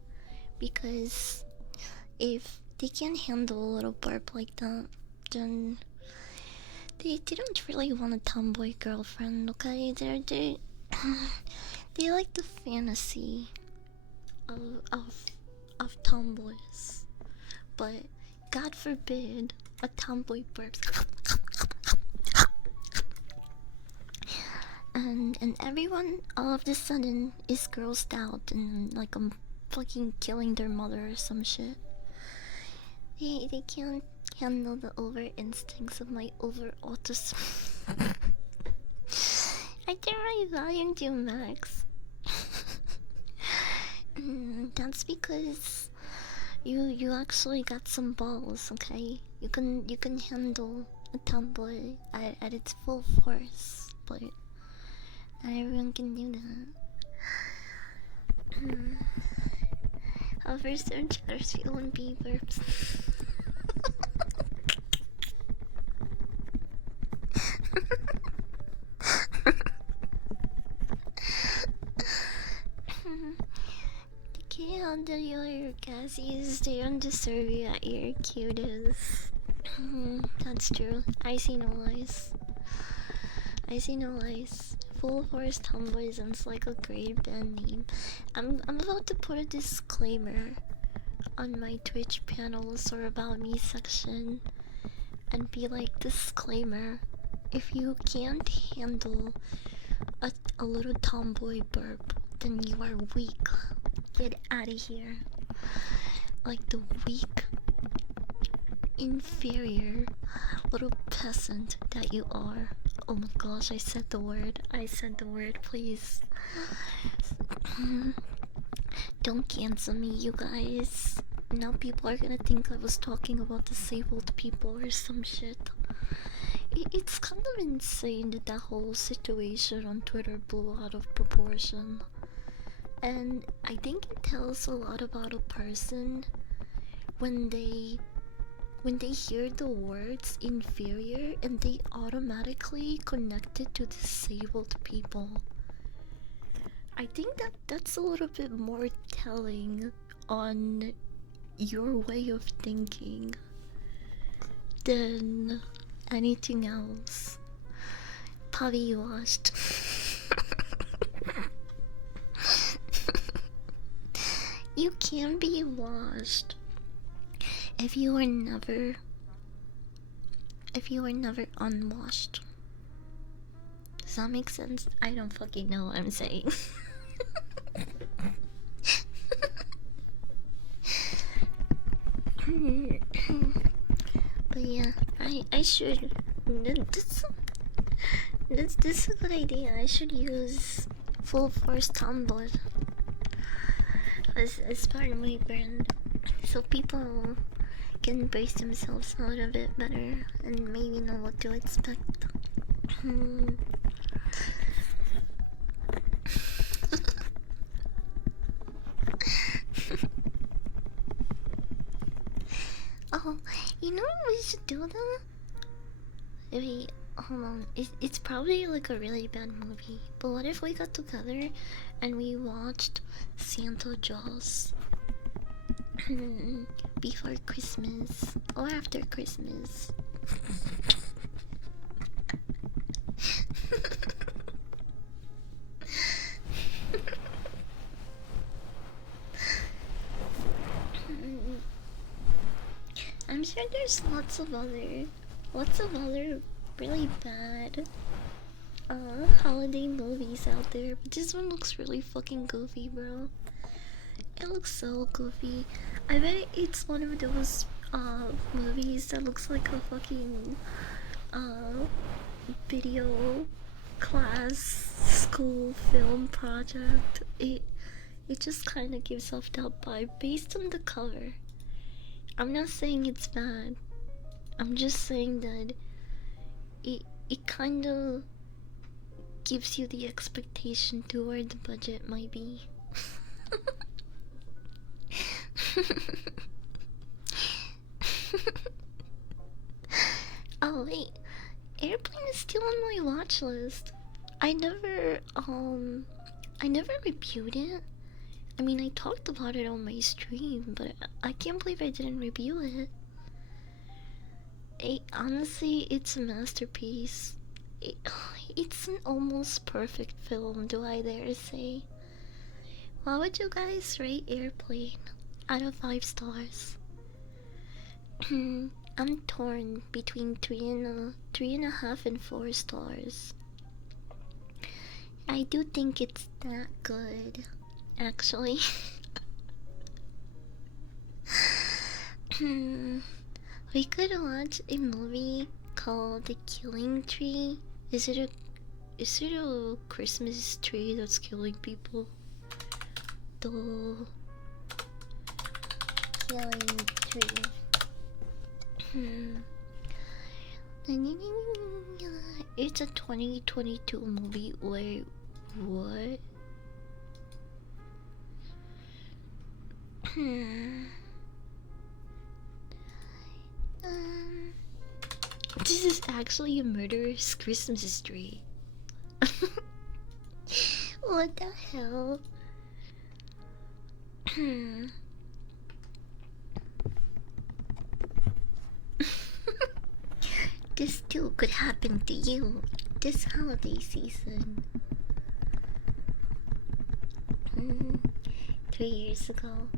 because if they can't handle a little burp like that, then they don't really want a tomboy girlfriend, okay? They like the fantasy of of tomboys, but God forbid a tomboy burps. And everyone all of a sudden is grossed out and like I'm fucking killing their mother or some shit. They can't handle the over instincts of my over autism. I turn my volume to max. That's because you actually got some balls, okay? You can handle a tomboy at its full force, but not everyone can do that. However, certain chatters feel when bee burps. You can't handle your gassies, they don't deserve you at your cutest. That's true. I see no lies. I see no lies. Full Force Tomboy sounds like a great band name. I'm about to put a disclaimer on my Twitch panels or about me section and be like, disclaimer, if you can't handle a little tomboy burp, then you are weak. Get out of here. Like the weak, inferior little peasant that you are. Oh my gosh, I said the word. Please. Don't cancel me, you guys. Now people are gonna think I was talking about disabled people or some shit. It's kind of insane that that whole situation on Twitter blew out of proportion. And I think it tells a lot about a person when they hear the words inferior and they automatically connect it to disabled people. I think that's a little bit more telling on your way of thinking than anything else. Puppy washed. You can be washed if you are never unwashed. Does that make sense? I don't fucking know what I'm saying. But yeah, I should. This is a good idea. I should use Full Force Tomboy as part of my brand, so people can brace themselves a little bit better and maybe know what to expect. Oh, you know what we should do though? hold on. It's probably like a really bad movie. But what if we got together and we watched Santa Jaws before Christmas or after Christmas? I'm sure there's lots of other really bad holiday movies out there, but this one looks really fucking goofy, bro. It looks so goofy. I bet it's one of those movies that looks like a fucking uh video class school film project. It just kind of gives off that vibe based on the cover. I'm not saying it's bad. I'm just saying that it kind of gives you the expectation to where the budget might be. Oh wait, Airplane is still on my watch list. I never I never reviewed it. I mean, I talked about it on my stream, but I can't believe I didn't review it. Honestly, it's a masterpiece. It's an almost perfect film, do I dare say? What would you guys rate Airplane out of 5 stars? I'm torn between 3.5 and 4 stars. I do think it's that good, actually. We could watch a movie called The Killing Tree. Is it a Christmas tree that's killing people? The Killing Tree. It's a 2022 movie. Wait, what? This is actually a murderous Christmas tree. What the hell? This too could happen to you this holiday season. 3 years ago.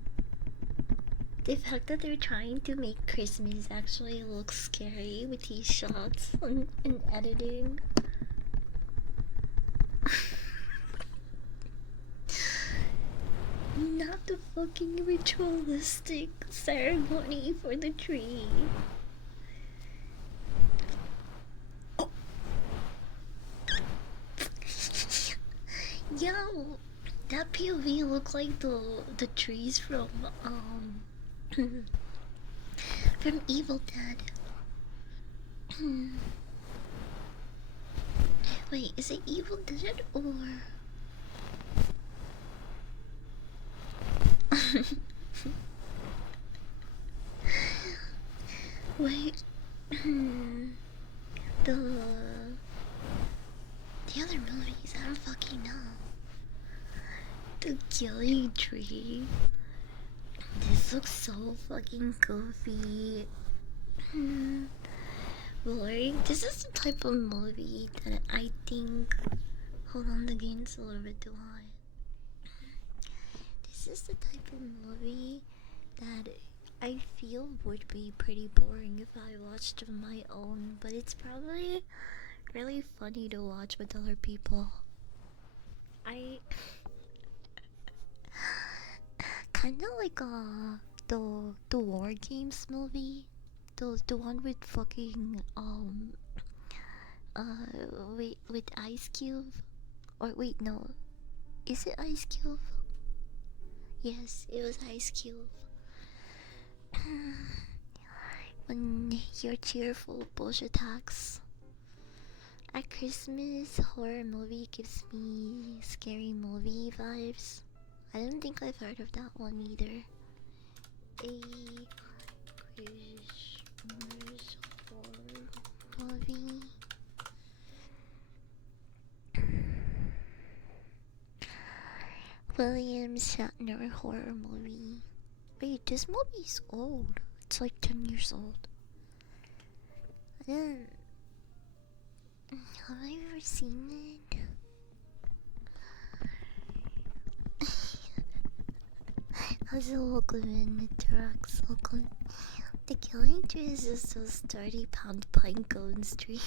The fact that they're trying to make Christmas actually look scary with these shots and editing. Not the fucking ritualistic ceremony for the tree. Oh. Yo, that POV looked like the trees from from Evil Dead. Wait, is it Evil Dead or wait, the other movies? I don't fucking know. The Killing Tree. This looks so fucking goofy. Boring. This is the type of movie that I think. Hold on, the game's a little bit too high. This is the type of movie that I feel would be pretty boring if I watched on my own, but it's probably really funny to watch with other people. I kind of like the War Games movie, the one with fucking with Ice Cube, or wait, no, is it Ice Cube? Yes, it was Ice Cube. When your cheerful bullshit attacks. A Christmas horror movie gives me scary movie vibes. I don't think I've heard of that one either. A Christmas horror movie. William Shatner horror movie. Wait, this movie's old. It's like 10 years old. Have I ever seen it? How's it welcome in the trucks? Welcome. The killing tree is just those 30-pound pine cones tree.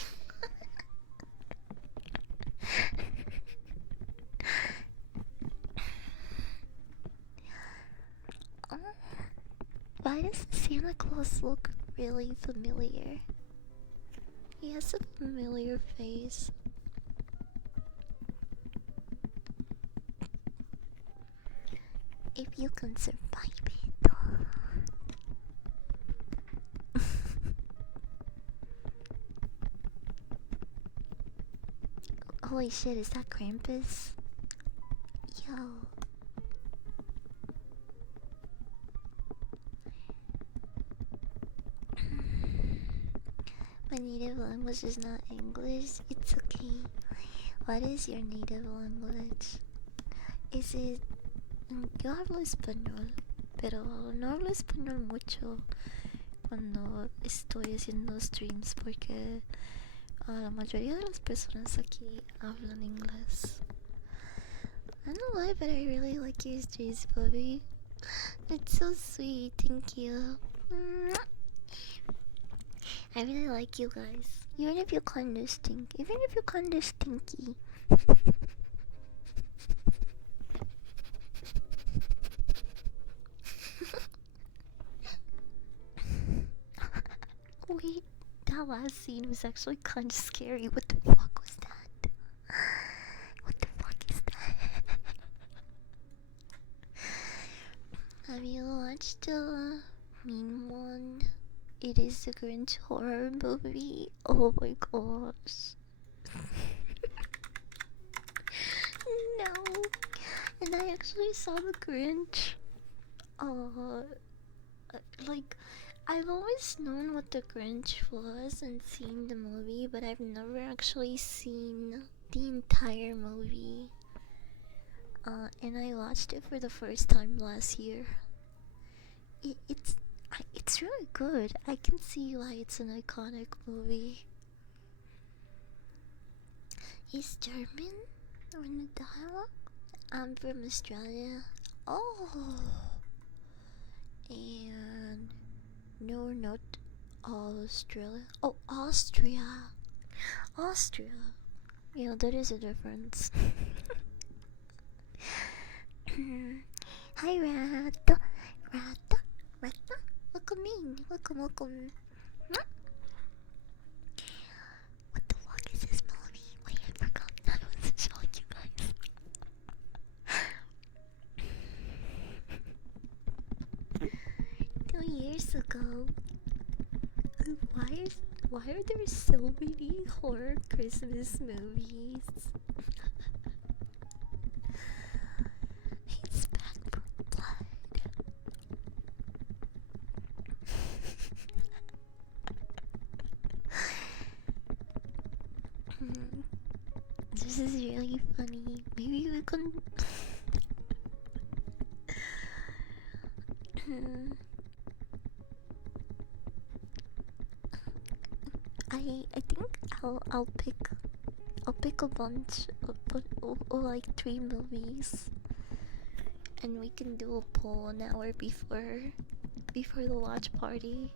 Why does Santa Claus look really familiar? He has a familiar face. If you can survive it. Holy shit, is that Krampus? Yo. My native language is not English. It's okay. What is your native language? Is it... Yo hablo español, pero no hablo español mucho cuando estoy haciendo streams porque la mayoría de las personas aquí hablan inglés. I don't know why, but I really like your streams, Bobby. It's so sweet, thank you. I really like you guys. Even if you kinda stink. Even if you're kinda stinky. Wait, that last scene was actually kinda scary. What the fuck was that? What the fuck is that? Have you watched the mean one? It is the Grinch horror movie. Oh my gosh. No. And I actually saw the Grinch. Like, I've always known what the Grinch was and seen the movie, but I've never actually seen the entire movie. And I watched it for the first time last year. It's really good. I can see why it's an iconic movie. He's German in the dialogue. I'm from Australia. Oh, and no, not Australia. Oh, Austria. Austria. Yeah, there is a difference. Hi, Rata. Rata. Rata. Welcome in. Welcome, welcome. What the fuck is this movie? Wait, I forgot. I was showing you guys. 2 years ago. Why are there so many horror Christmas movies? It's back for blood. This is really funny. Maybe we can. I think I'll pick a bunch or like 3 movies, and we can do a poll an hour before the watch party.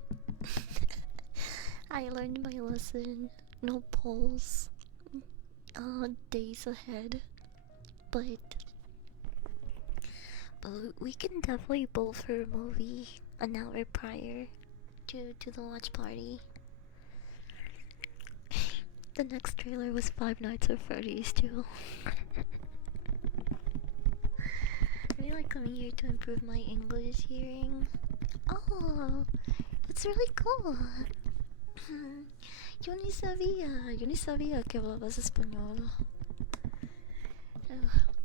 I learned my lesson. No polls. Days ahead, but we can definitely poll for a movie an hour prior to the watch party. The next trailer was Five Nights at Freddy's too. I really like coming here to improve my English hearing. Oh, it's really cool. Yo ni sabía que hablabas español.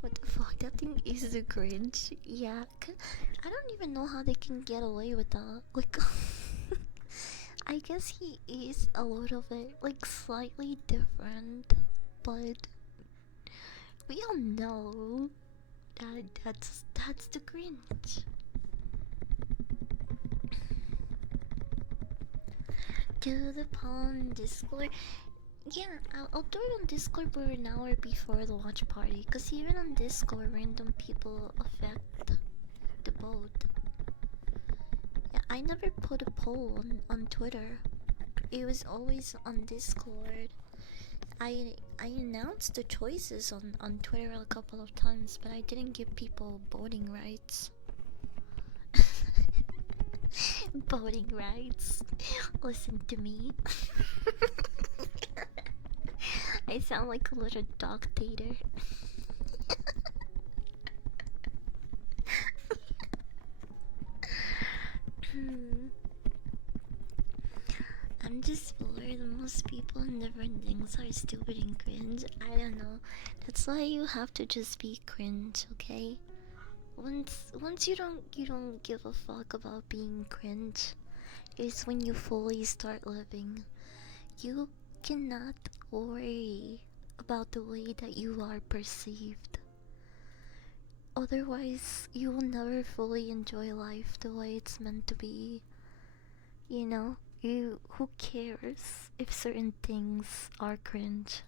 What the fuck, that thing is the Grinch. Yeah, I don't even know how they can get away with that. Like, I guess he is a little bit, like, slightly different, but we all know That's the cringe. Do the pawn Discord. Yeah, I'll do it on Discord for an hour before the watch party. Cause even on Discord, random people affect the vote. Yeah, I never put a poll on Twitter. It was always on Discord. I announced the choices on Twitter a couple of times, but I didn't give people voting rights. Voting rights. Listen to me. I sound like a little dog tater. I'm just bored. Most people in different things are stupid and cringe. I don't know. That's why you have to just be cringe, okay? Once you don't give a fuck about being cringe, is when you fully start living. You cannot worry about the way that you are perceived. Otherwise, you will never fully enjoy life the way it's meant to be. You know, who cares if certain things are cringe?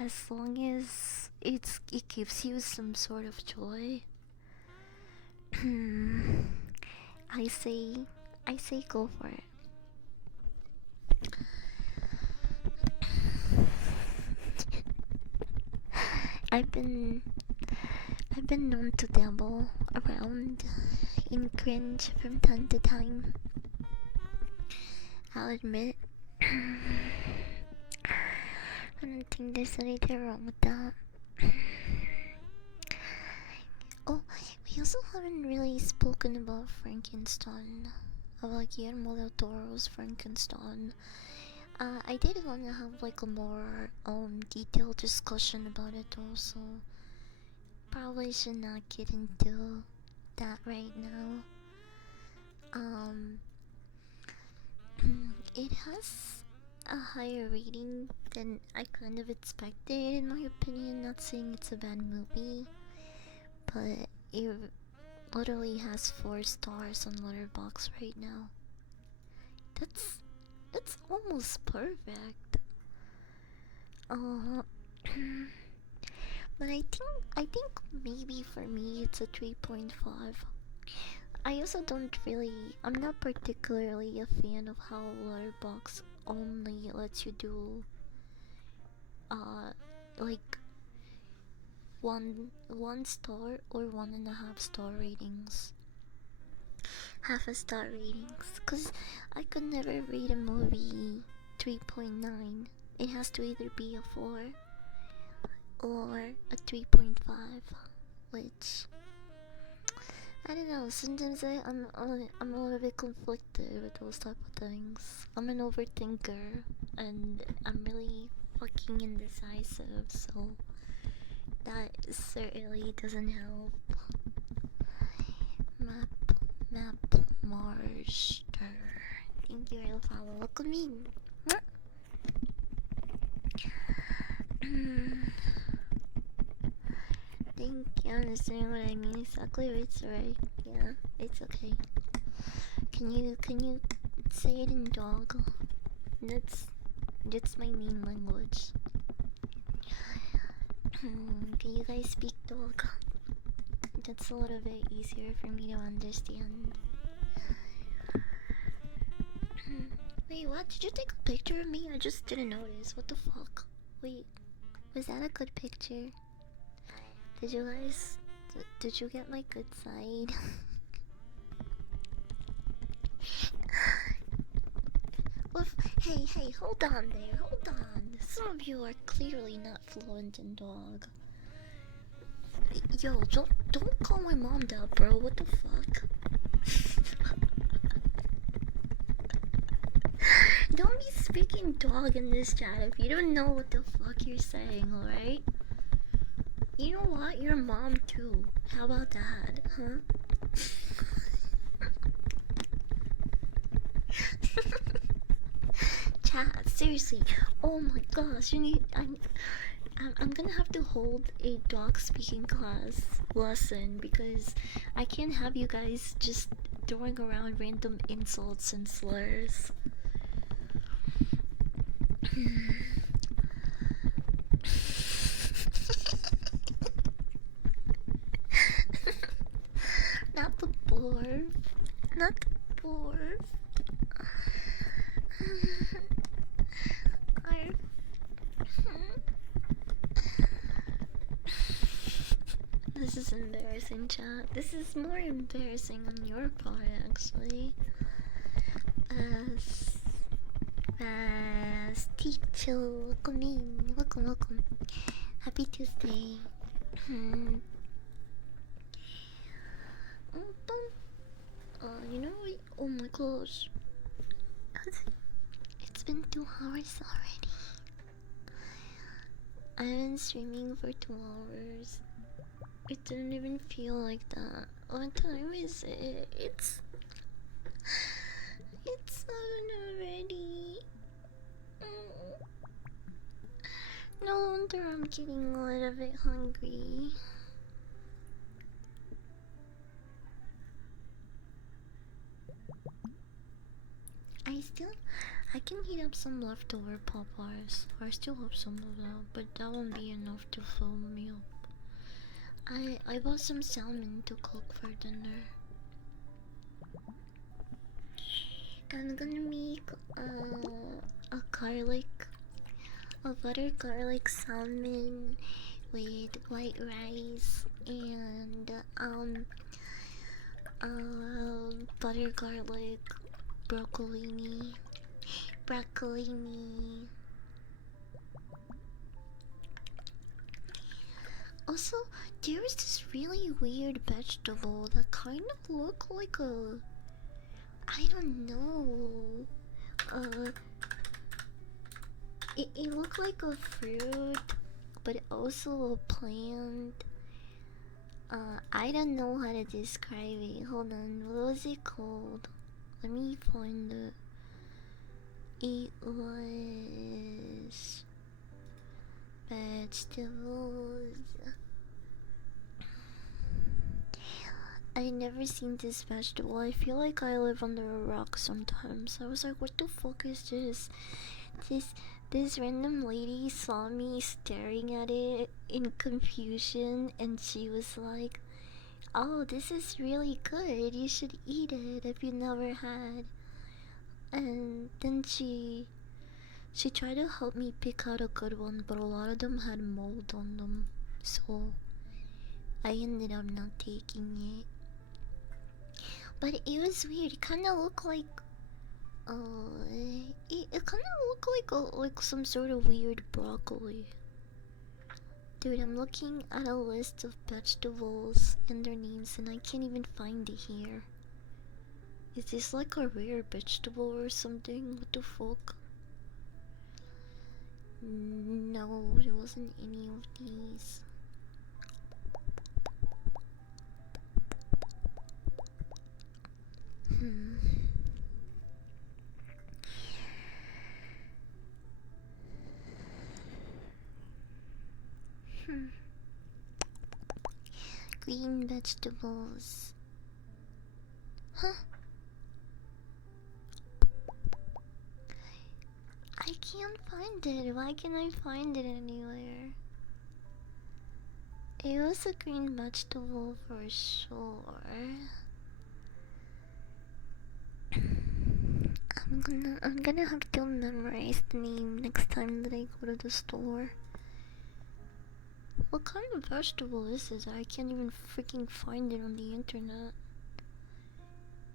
As long as it gives you some sort of joy. I say go for it. I've been known to dabble around in cringe from time to time. I'll admit. I don't think there's anything wrong with that. Oh, we also haven't really spoken about Frankenstein. About Guillermo del Toro's Frankenstein. I did want to have like a more detailed discussion about it also. Probably should not get into that right now. It has a higher rating than I kind of expected, in my opinion. Not saying it's a bad movie, but it literally has 4 stars on Letterboxd right now. That's almost perfect. Uh, but I think maybe for me it's a 3.5. I also I'm not particularly a fan of how Letterboxd only lets you do like one star or 1.5 star ratings. Half a star ratings, cause I could never rate a movie 3.9. It has to either be a 4 or a 3.5, which I don't know. Sometimes I'm a little bit conflicted with those type of things. I'm an overthinker, and I'm really fucking indecisive, so that certainly doesn't help. Map Marster. Thank you for the follow. Welcome in. Think you understand what I mean exactly. It's alright. Yeah, it's okay. Can you say it in dog? That's my main language. Can you guys speak dog? That's a little bit easier for me to understand. Wait, what? Did you take a picture of me? I just didn't notice. What the fuck? Wait, was that a good picture? Did you guys... Did you get my good side? Well, hey, hold on there, hold on. Some of you are clearly not fluent in dog. Yo, don't call my mom that, bro. What the fuck? Don't be speaking dog in this chat if you don't know what the fuck you're saying, alright? You know what? You're a mom too. How about that, huh? Chat, seriously. Oh my gosh, I'm gonna have to hold a dog speaking class lesson because I can't have you guys just throwing around random insults and slurs. Not the boar. Not the boar. I... This is embarrassing, chat. This is more embarrassing on your part, actually. Teacher, welcome in. Welcome, welcome. Happy Tuesday. You know what? Oh my gosh. It's been 2 hours already. I've been streaming for 2 hours. It didn't even feel like that. What time is it? It's 7 already. No wonder I'm getting a little bit hungry. I can heat up some leftover Popeyes. I still have some of that, but that won't be enough to fill me up. I bought some salmon to cook for dinner. I'm gonna make a butter garlic salmon with white rice and butter garlic broccolini. Also, there's this really weird vegetable that kind of look like a, I don't know, it looked like a fruit, but also a plant. I don't know how to describe it. Hold on, what was it called? Let me find it. It was vegetables. I never seen this vegetable. I feel like I live under a rock sometimes. I was like, what the fuck is this? This random lady saw me staring at it in confusion, and she was like, oh, this is really good. You should eat it if you never had. And then she tried to help me pick out a good one, but a lot of them had mold on them, so I ended up not taking it. But it was weird. It kind of looked like, it kind of looked like some sort of weird broccoli. Dude, I'm looking at a list of vegetables and their names, and I can't even find it here. Is this like a rare vegetable or something? What the fuck? No, it wasn't any of these. Green vegetables. Huh? I can't find it. Why can't I find it anywhere? It was a green vegetable for sure. I'm gonna have to memorize the name next time that I go to the store. What kind of vegetable is this? I can't even freaking find it on the internet.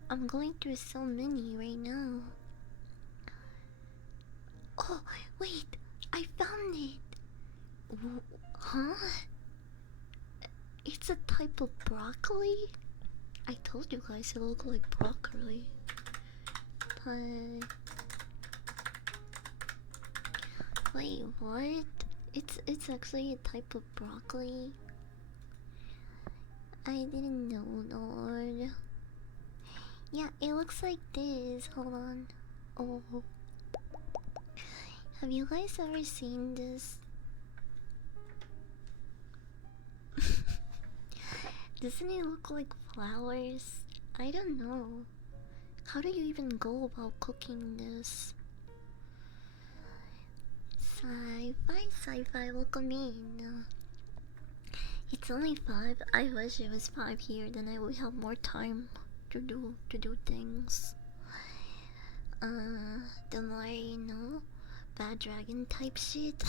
I'm going through so many right now. Oh, wait! I found it! Huh? It's a type of broccoli? I told you guys it looked like broccoli. But... wait, what? It's actually a type of broccoli? I didn't know, Lord. Yeah, it looks like this. Hold on. Oh. Have you guys ever seen this? Doesn't it look like flowers? I don't know. How do you even go about cooking this? Sci-fi, welcome in. It's only 5. I wish it was 5 here, then I would have more time to do things. The more you know, bad dragon type shit.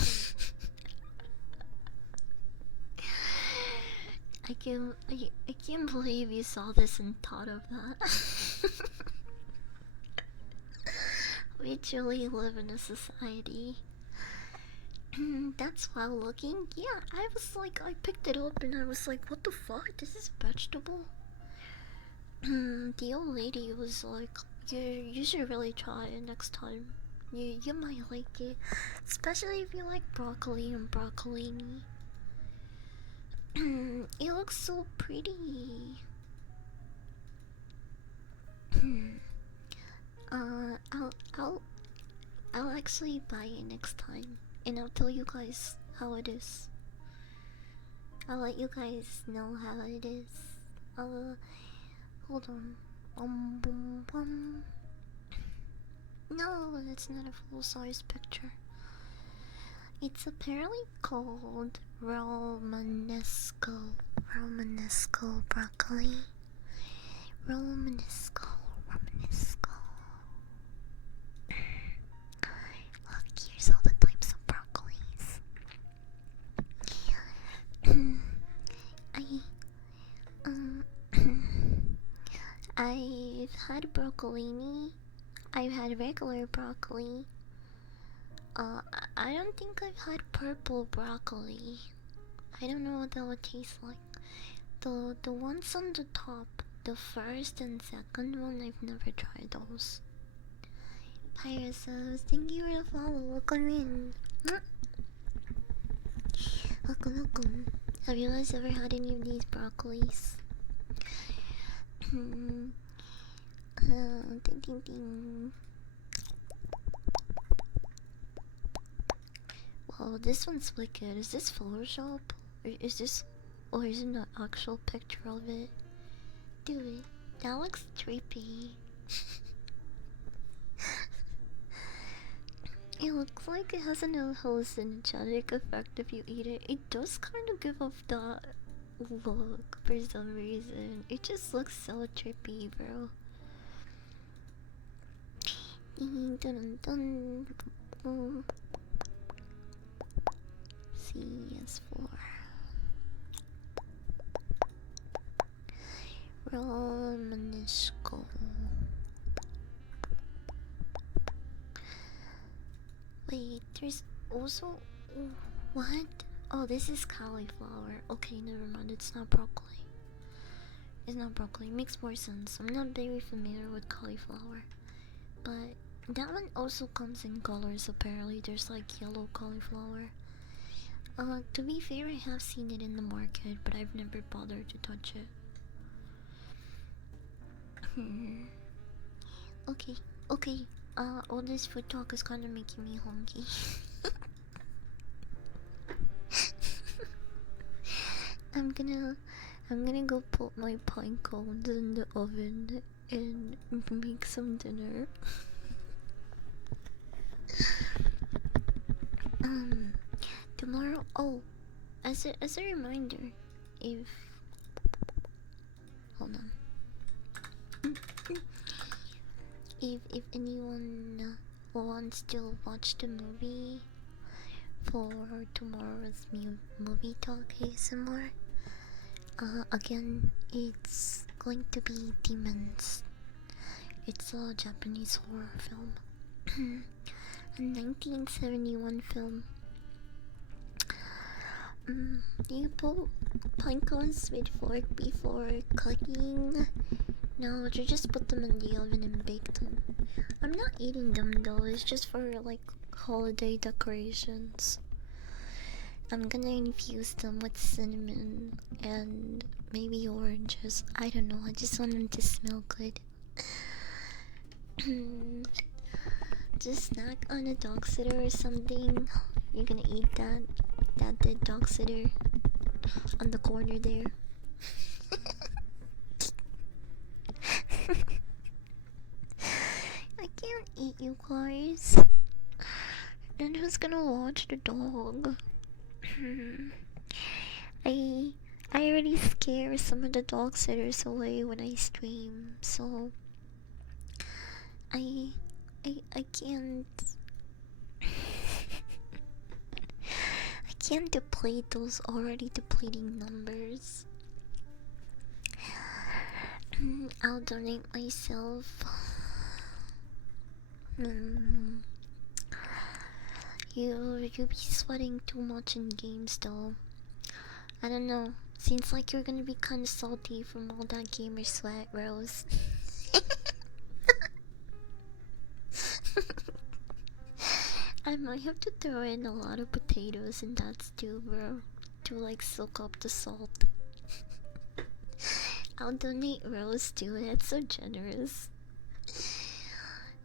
I can't believe you saw this and thought of that. We truly live in a society. That's while looking. Yeah, I was like, I picked it up and I was like, what the fuck? This is vegetable. The old lady was like, you should really try it next time. You might like it, especially if you like broccoli and broccolini. It looks so pretty. I'll actually buy it next time, and I'll tell you guys how it is. I'll let you guys know how it is. Hold on. No, that's not a full-size picture. It's apparently called Romanesco broccoli. Romanesco. Look, here's all the types of broccolis. I've had broccolini. I've had regular broccoli. I don't think I've had purple broccoli. I don't know what that would taste like. The ones on the top, the first and second one, I've never tried those. Pyrosos, thank you for the follow. Welcome in. Welcome. Have you guys ever had any of these broccolis? Ding. Wow, this one's wicked. Is this Photoshop? Or is it an actual picture of it? Dude, that looks trippy. It looks like it has an hallucinogenic effect if you eat it. It does kind of give off that look for some reason. It just looks so trippy, bro. CS4 Romanesco. Wait, there's also what? Oh, this is cauliflower. Okay, never mind. It's not broccoli. It's not broccoli. It makes more sense. I'm not very familiar with cauliflower, but that one also comes in colors. Apparently, there's like yellow cauliflower. To be fair, I have seen it in the market, but I've never bothered to touch it. Okay. All this food talk is kind of making me hungry. I'm gonna go put my pine cones in the oven and make some dinner. Tomorrow. Oh, as a reminder, if hold on. If anyone wants to watch the movie for tomorrow's movie talk ASMR, again, it's going to be Demons. It's a Japanese horror film, a 1971 film. You put pine cones with fork before cooking. No, you just put them in the oven and bake them. I'm not eating them though, it's just for like holiday decorations. I'm gonna infuse them with cinnamon and maybe oranges. I don't know, I just want them to smell good. Just snack on a dog sitter or something. You're gonna eat that dead dog sitter on the corner there. I can't eat you guys. Then who's gonna watch the dog? I I already scare some of the dog sitters away when I stream, so I I can't I can't deplete those already depleting numbers. I'll donate myself. You be sweating too much in games though. I don't know. Seems like you're gonna be kinda salty from all that gamer sweat, Rose. I might have to throw in a lot of potatoes in that stew, bro, to like soak up the salt. I'll donate Rose to it. It's so generous.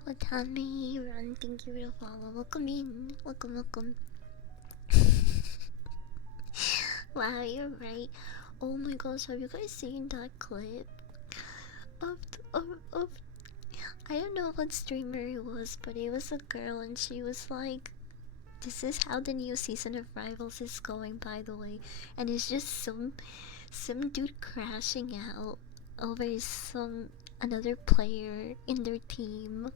Watami, run, thank you for the follow. Welcome in. Welcome, welcome. Wow, you're right. Oh my gosh, have you guys seen that clip of I don't know what streamer it was, but it was a girl and she was like, this is how the new season of Rivals is going, by the way. And it's just some dude crashing out over some another player in their team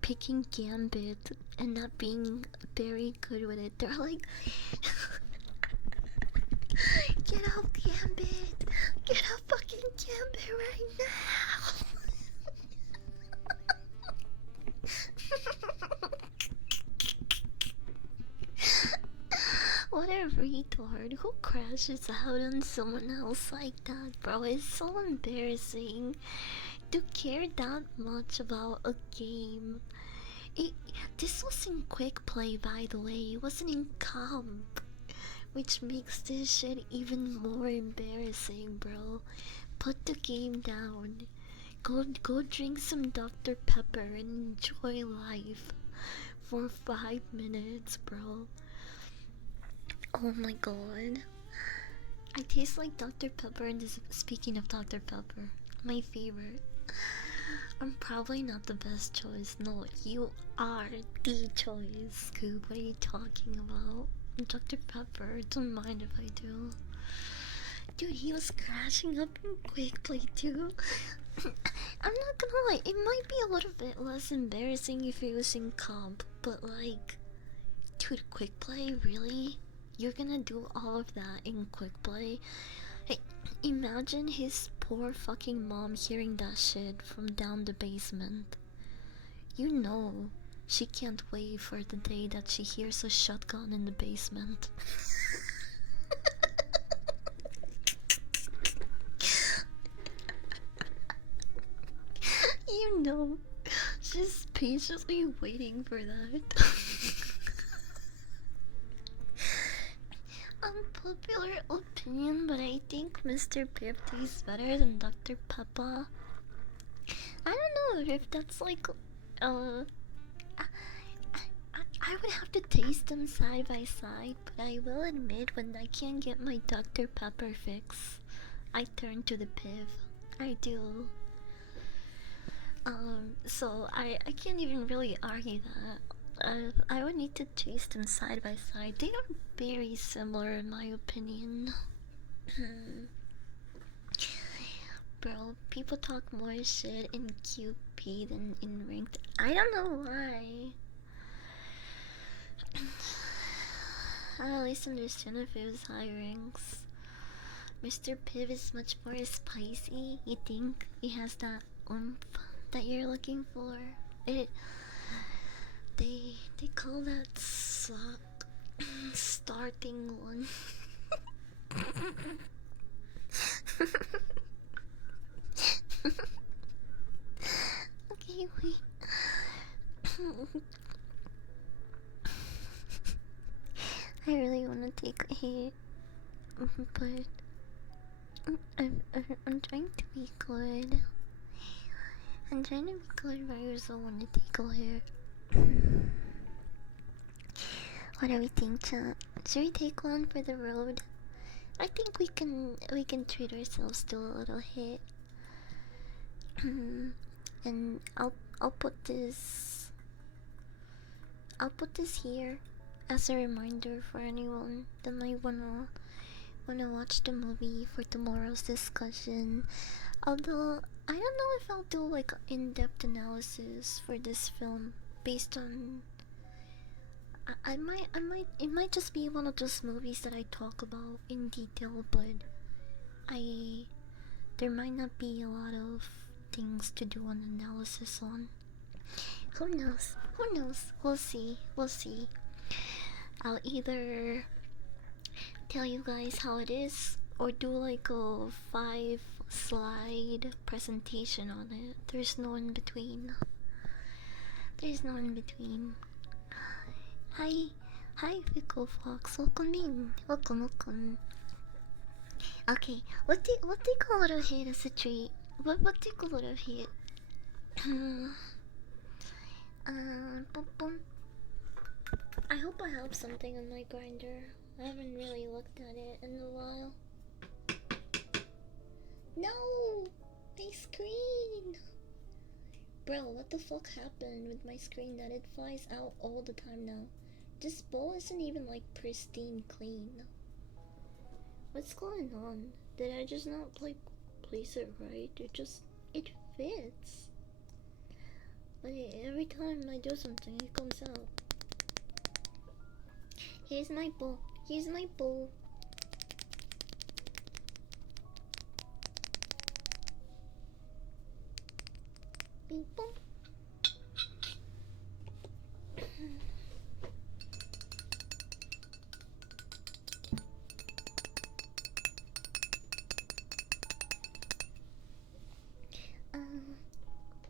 picking Gambit and not being very good with it. They're like, get off Gambit! Get off fucking Gambit right now! What a retard. Who crashes out on someone else like that, bro? It's so embarrassing to care that much about a game. This was in quick play, by the way. It wasn't in comp. Which makes this shit even more embarrassing, bro. Put the game down. Go drink some Dr. Pepper and enjoy life for 5 minutes, bro. Oh my god. I taste like Dr. Pepper, and this, speaking of Dr. Pepper, my favorite. I'm probably not the best choice. No, you are the choice, Scoop. What are you talking about? Dr. Pepper, don't mind if I do. Dude, he was crashing up in quick play too. I'm not gonna lie, it might be a little bit less embarrassing if it was in comp, but like, dude, quick play, really? You're gonna do all of that in quick play? Hey, imagine his poor fucking mom hearing that shit from down the basement. You know, she can't wait for the day that she hears a shotgun in the basement. You know, she's patiently waiting for that. Unpopular opinion, but I think Mr. Pip tastes better than Dr. Peppa. I don't know if that's like, I would have to taste them side by side, but I will admit when I can't get my Dr. Pepper fix, I turn to the Piv. I do. So I can't even really argue that. I would need to taste them side by side. They are very similar in my opinion. Bro, people talk more shit in QP than in ranked. I don't know why. I at least understand if it was high ranks. Mr. Piv is much more spicy. You think he has that oomph that you're looking for? They call that starting one. Okay, wait. I really want to take a hit, but I'm trying to be good. I'm trying to be good, but I also want to take a hit. What do we think, chat? Should we take one for the road? I think we can treat ourselves to a little hit. And I'll put this here as a reminder for anyone that might wanna watch the movie for tomorrow's discussion. Although I don't know if I'll do like in-depth analysis for this film based on. It might just be one of those movies that I talk about in detail, but I there might not be a lot of things to do an analysis on. Who knows? Who knows? We'll see. We'll see. I'll either tell you guys how it is or do like a 5-slide presentation on it. There's no in between. There's no in between. Hi, Fickle Fox. Welcome in. Welcome. Okay, what do you call it hit as a treat? What do you call it hit? Boom, boom. I hope I have something on my grinder. I haven't really looked at it in a while. No! My screen! Bro, what the fuck happened with my screen that it flies out all the time now? This bowl isn't even like pristine clean. What's going on? Did I just not like place it right? It fits. But every time I do something it comes out. Here's my bowl. Here's my bowl. Beep boom.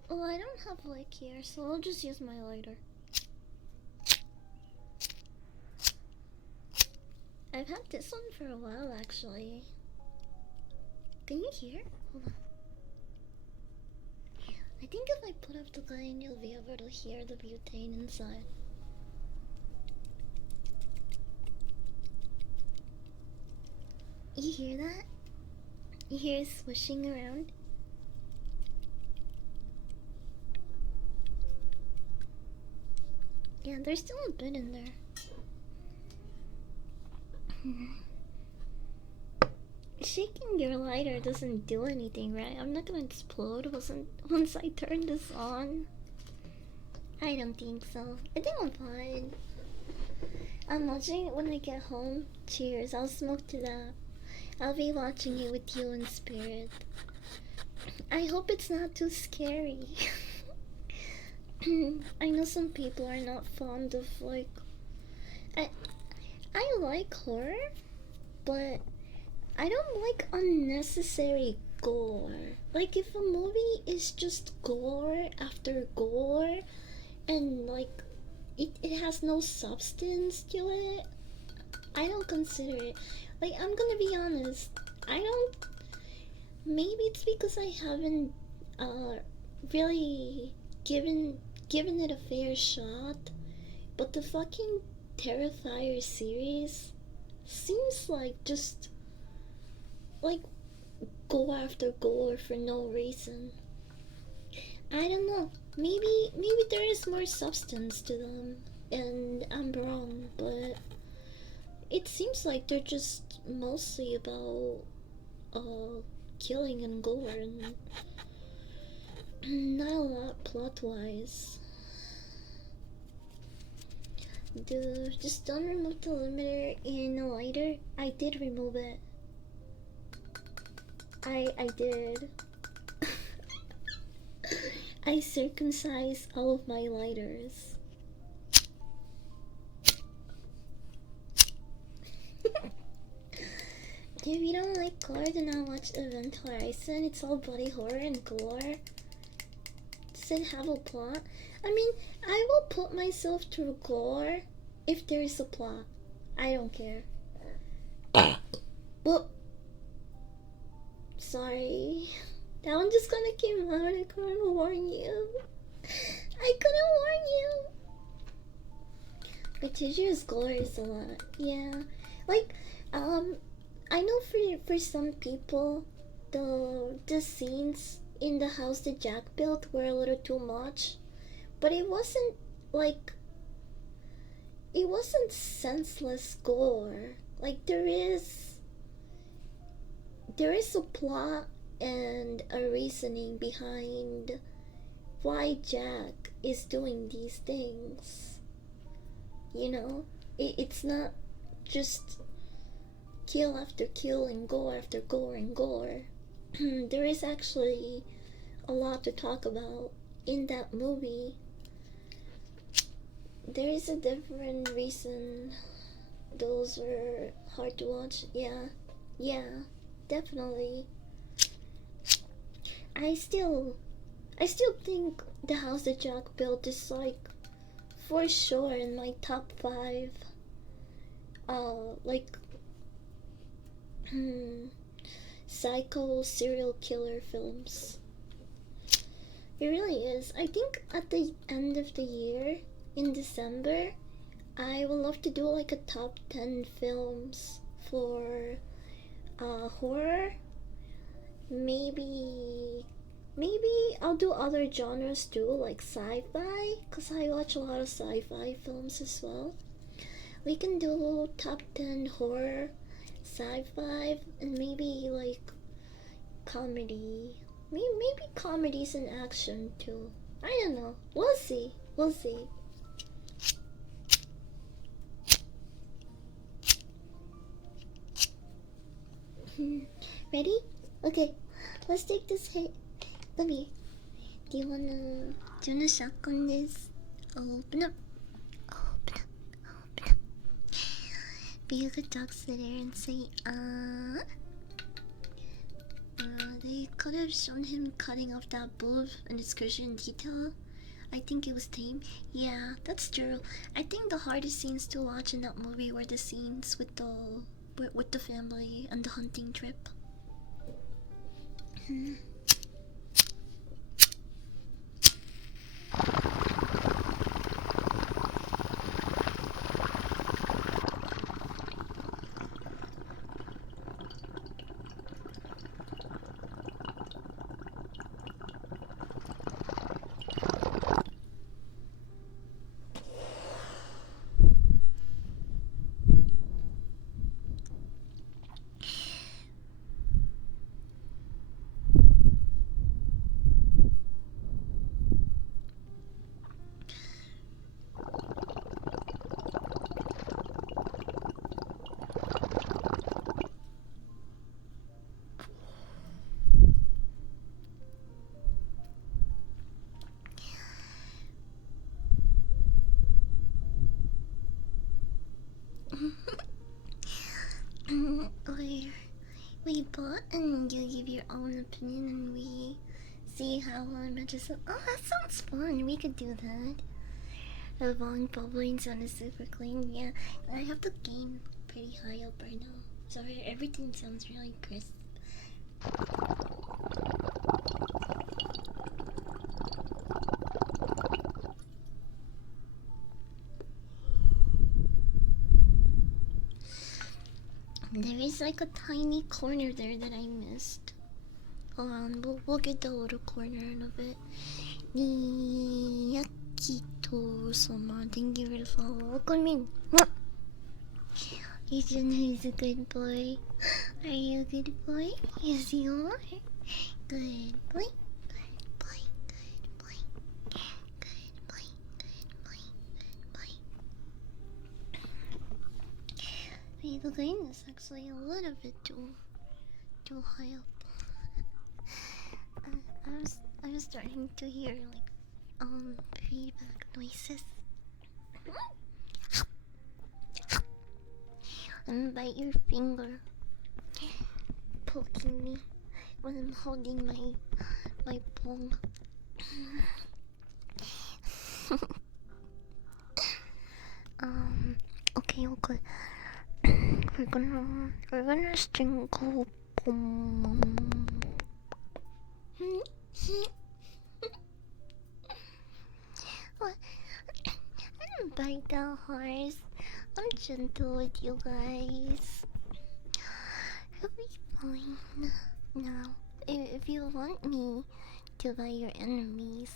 Well, I don't have light here, so I'll just use my lighter. I've had this one for a while, actually. Can you hear? Hold on. I think if I put up the gain, you'll be able to hear the butane inside. You hear that? You hear it swishing around? Yeah, there's still a bit in there. Shaking your lighter doesn't do anything, right? I'm not gonna explode once I turn this on. I don't think so. I think I'm fine. I'm watching it when I get home. Cheers, I'll smoke to that. I'll be watching it with you in spirit. I hope it's not too scary. I know some people are not fond of like I like horror, but I don't like unnecessary gore. Like if a movie is just gore after gore and like it has no substance to it, I don't consider it. Like I'm gonna be honest, I don't. Maybe it's because I haven't really given it a fair shot, but the fucking Terrifier series seems like just like go after gore for no reason. I don't know. Maybe there is more substance to them, and I'm wrong, but it seems like they're just mostly about killing and gore and not a lot plot-wise. Dude, just don't remove the limiter in a lighter. I did remove it. I did. I circumcised all of my lighters. If you don't like gore, do not watch Event Horizon. It's all body horror and gore. Does it have a plot? I mean, I will put myself through gore if there is a plot. I don't care. Well, sorry. That one just kinda came out. I couldn't warn you. I couldn't warn you. But Teju's gore is a lot. Yeah. Like, I know for some people, the scenes in the house that Jack built were a little too much, but it wasn't like it wasn't senseless gore. Like there is a plot and a reasoning behind why Jack is doing these things. You know, it's not just kill after kill and gore after gore and gore. There is actually a lot to talk about in that movie. There is a different reason those were hard to watch. Yeah, definitely. I still think the house that Jack built is like for sure in my top 5 like psycho serial killer films. It really is. I think at the end of the year in December I would love to do like a top 10 films for horror. Maybe I'll do other genres too, like sci-fi, because I watch a lot of sci-fi films as well. We can do top 10 horror, sci-fi, and maybe like comedy. Maybe comedies and action too. I don't know. We'll see. We'll see. Ready? Okay. Let's take this hit. Come here. Do you wanna shotgun this? Open up. Open up. Open up. Be a good dog sitter and say, they could have shown him cutting off that bulb and excursion in detail. I think it was tame. Yeah, that's true. I think the hardest scenes to watch in that movie were the scenes with the family and the hunting trip. We bought and you give your own opinion and we see how it matches up. Oh, that sounds fun. We could do that. The long bubbling sound is super clean. Yeah, I have the gain pretty high up right now. So everything sounds really crisp. There is like a tiny corner there that I missed. Hold on, we'll get the little corner in a bit. Yakito-sama, thank you for the follow. Welcome in. He's a good boy. Are you a good boy? Yes, you are. Good boy. Good boy. Good boy. Good boy. Good boy. Good boy. Wait, the gain is actually a little bit too high up. I was starting to hear like feedback noises. And bite your finger poking me when I'm holding my palm. Okay. We're gonna strangle What? I don't bite the horse. I'm gentle with you guys. It'll be fine. Now, if you want me to by your enemies.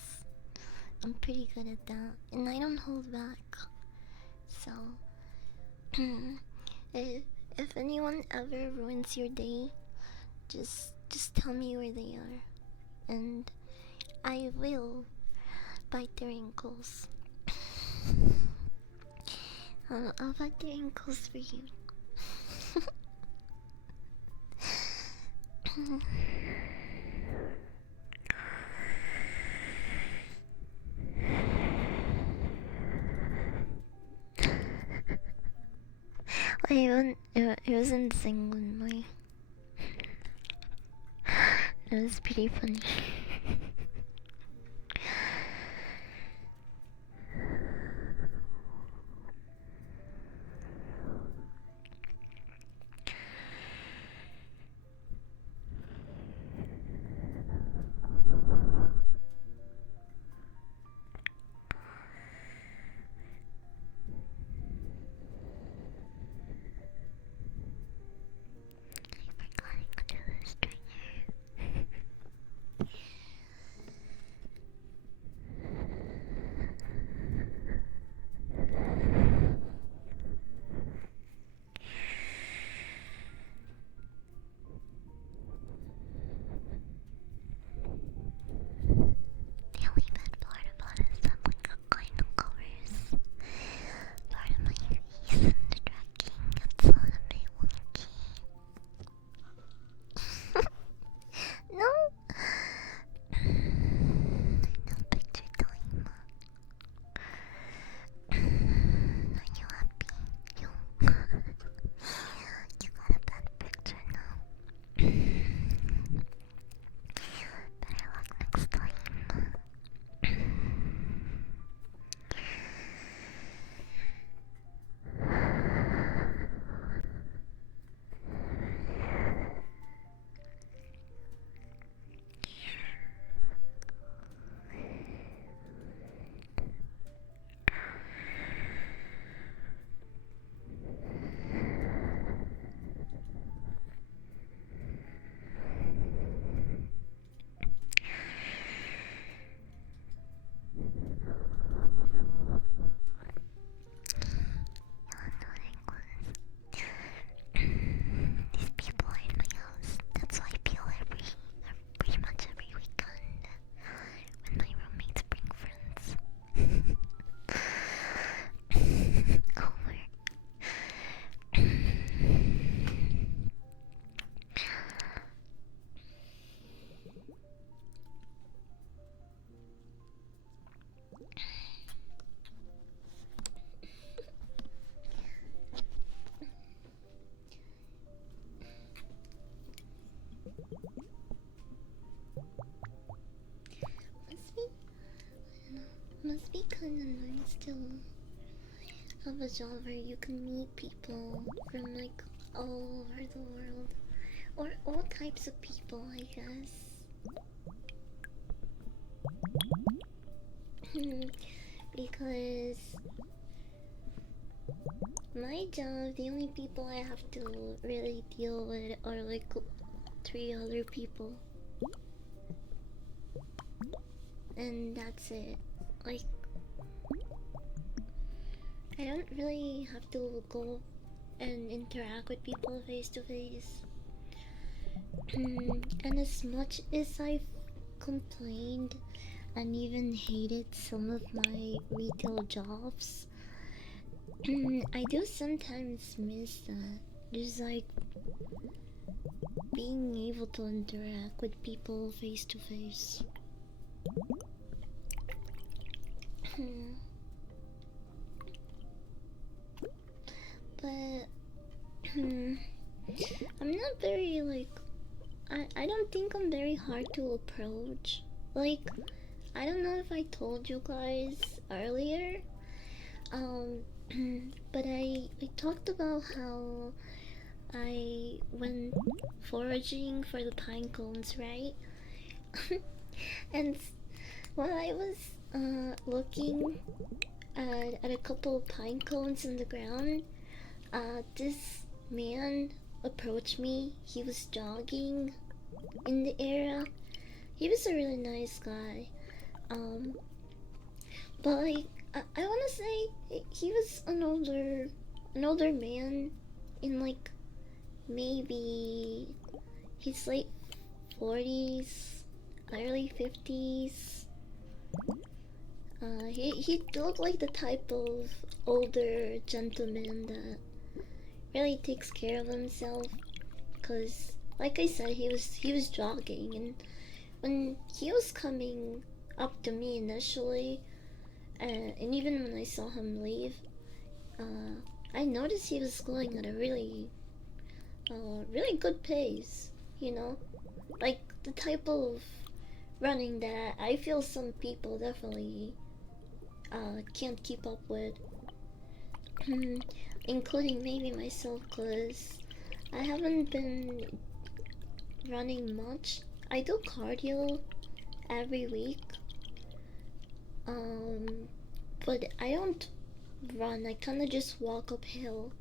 I'm pretty good at that, and I don't hold back. So, if anyone ever ruins your day, just tell me where they are, and I will bite their ankles. I'll bite their ankles for you. It wasn't singing my. It was pretty funny. The only bad part about it is that like a kind of covers part of my face and the tracking. It's a little bit wonky. No. No picture time. Are you happy? You you got a bad picture now. Better luck next time. These people are in my house. That's how I feel pretty much every weekend when my roommates bring friends. Over. Must be kinda nice to have a job where you can meet people from like all over the world. Or all types of people, I guess. Because my job, the only people I have to really deal with are like 3 other people. And that's it. Like, I don't really have to go and interact with people face to face. And as much as I've complained and even hated some of my retail jobs, I do sometimes miss that. Just like being able to interact with people face to face. But I'm not very like I don't think I'm very hard to approach. Like, I don't know if I told you guys earlier, but I talked about how I went foraging for the pine cones, right? And while I was looking at a couple of pine cones in the ground, this man approached me. He was jogging in the area, he was a really nice guy. Um, but like I want to say he was an older man in like maybe his late 40s, early 50s. He looked like the type of older gentleman that really takes care of himself. Cause, like I said, he was jogging, and when he was coming up to me initially, and even when I saw him leave, I noticed he was going at a really good pace. You know, like the type of running that I feel some people definitely can't keep up with, including maybe myself, cause I haven't been running much. I do cardio every week, um, but I don't run. I kind of just walk uphill.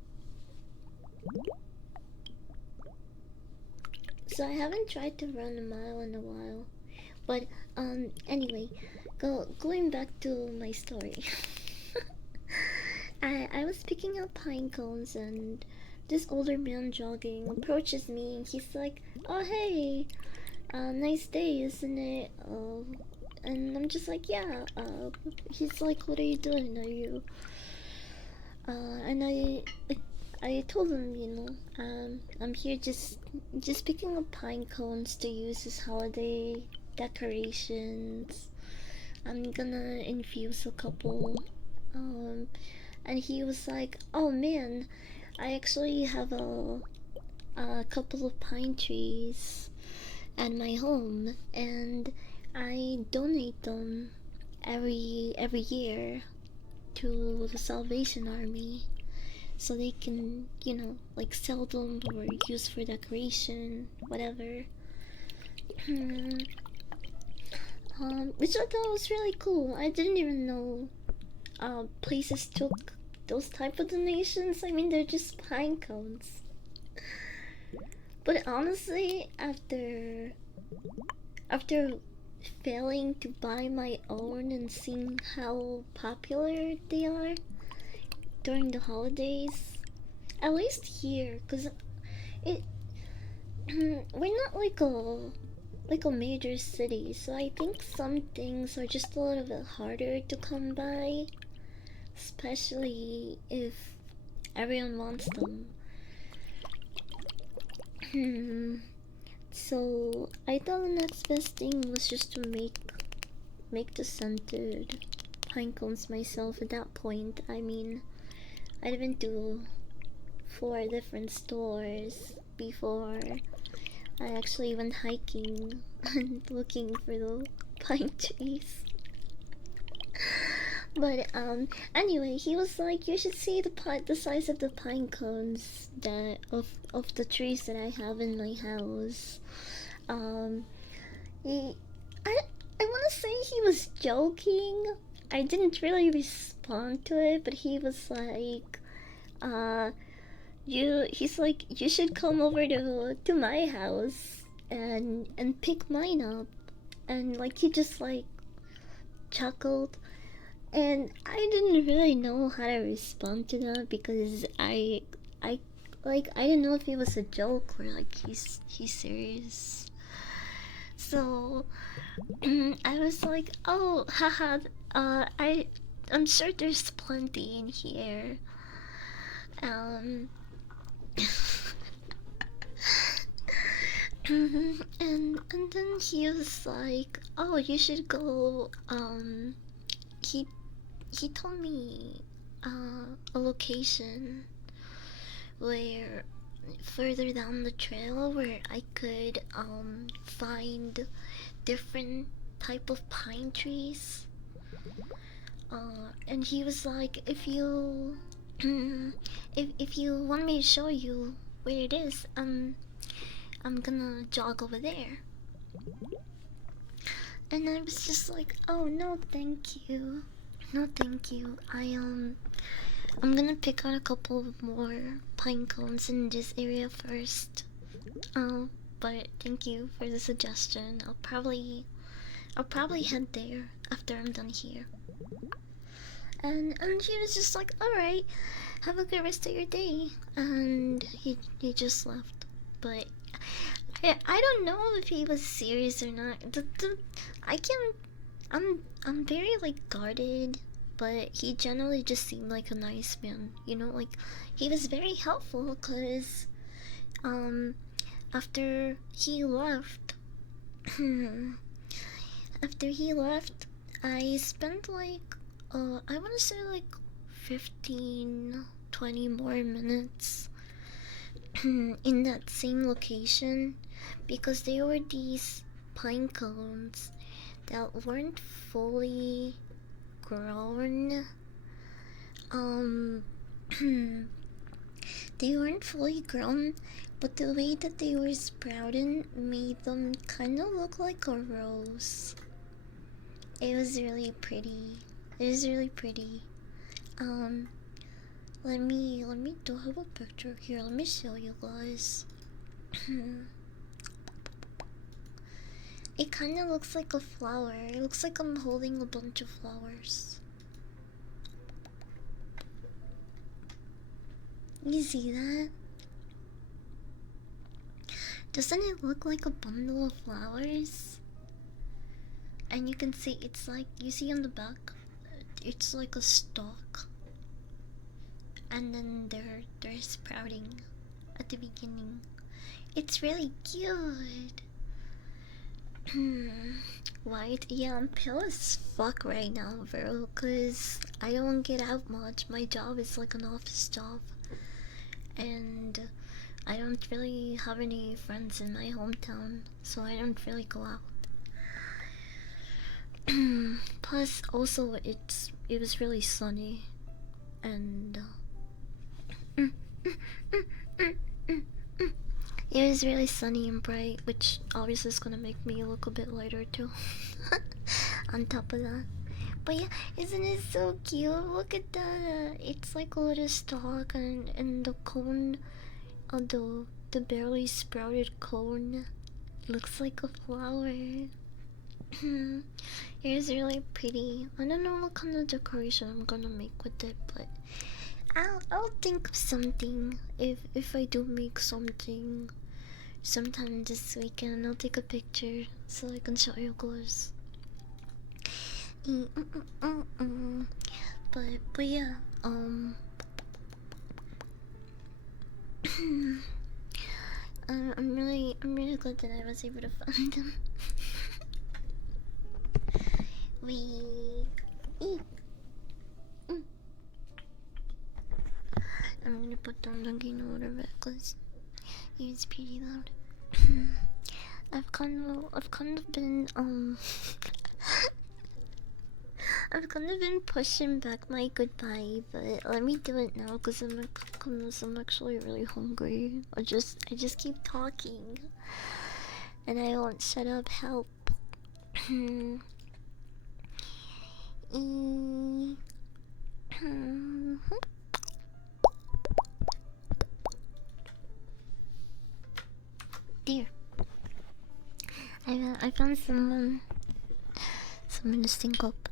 So I haven't tried to run a mile in a while. But anyway, going back to my story. I was picking up pine cones, and this older man jogging approaches me, and he's like, "Oh hey, nice day, isn't it?" And I'm just like, "Yeah." He's like, "What are you doing? Are you?" And I told him, I'm here just picking up pine cones to use as holiday decorations. I'm gonna infuse a couple. Um, and he was like, "Oh man, I actually have a couple of pine trees at my home, and I donate them every year to the Salvation Army, so they can, like sell them or use for decoration, whatever." Which I thought was really cool. I didn't even know places took those type of donations. I mean, they're just pine cones. But honestly, after failing to buy my own and seeing how popular they are during the holidays, at least here, cause it we're not like a major city, so I think some things are just a little bit harder to come by, especially if everyone wants them. So I thought the next best thing was just to make the scented pine cones myself. At that point, I mean, I'd been to 4 different stores before I actually went hiking and looking for the pine trees. But anyway, he was like, "You should see the size of the pine cones that of the trees that I have in my house." Um, he, I I want to say he was joking. I didn't really respond to it, but he was like, uh, he's like, "You should come over to my house and pick mine up," and like he just like chuckled, and I didn't really know how to respond to that because I like I didn't know if it was a joke or like he's serious. So I was like, "Oh, haha, I'm sure there's plenty in here." Um, and then he was like, "Oh, you should go." He he told me a location where further down the trail where I could find different type of pine trees. And he was like, "If you if you want me to show you where it is, I'm gonna jog over there." And I was just like, "Oh no, thank you, no thank you. I'm gonna pick out a couple more pine cones in this area first. Uh, but thank you for the suggestion. I'll probably head there after I'm done here. And he was just like, all right, have a good rest of your day, and he just left. But I don't know if he was serious or not. I can I'm very like guarded, but he generally just seemed like a nice man. You know, like he was very helpful because um after he left after he left, I spent like I want to say like 15, 20 more minutes in that same location because there were these pine cones that weren't fully grown. Um, they weren't fully grown, but the way that they were sprouting made them kind of look like a rose. It was really pretty. It was really pretty. Um, let me do have a picture here. Let me show you guys. It kind of looks like a flower. It looks like I'm holding a bunch of flowers. You see that? Doesn't it look like a bundle of flowers? And you can see it's like, you see on the back, it's like a stalk. And then they're sprouting at the beginning. It's really cute. White? Yeah, I'm pale as fuck right now, bro, cause I don't get out much. My job is like an office job, and I don't really have any friends in my hometown, so I don't really go out. Plus, also, it was really sunny, and it was really sunny and bright, which obviously is gonna make me look a bit lighter too. On top of that, but yeah, isn't it so cute? Look at that! It's like a little stalk, and the cone, the barely sprouted cone, looks like a flower. It is really pretty. I don't know what kind of decoration I'm gonna make with it, but I'll think of something if I do make something sometime this weekend. I'll take a picture so I can show you guys. But yeah, I'm really glad that I was able to find them. We I'm gonna put down the gain a little bit because it's pretty loud. I've kind of been I've kind of been pushing back my goodbye, but let me do it now because I'm actually really hungry. I just keep talking, and I won't shut up. Help. Dear, I found someone to sync up.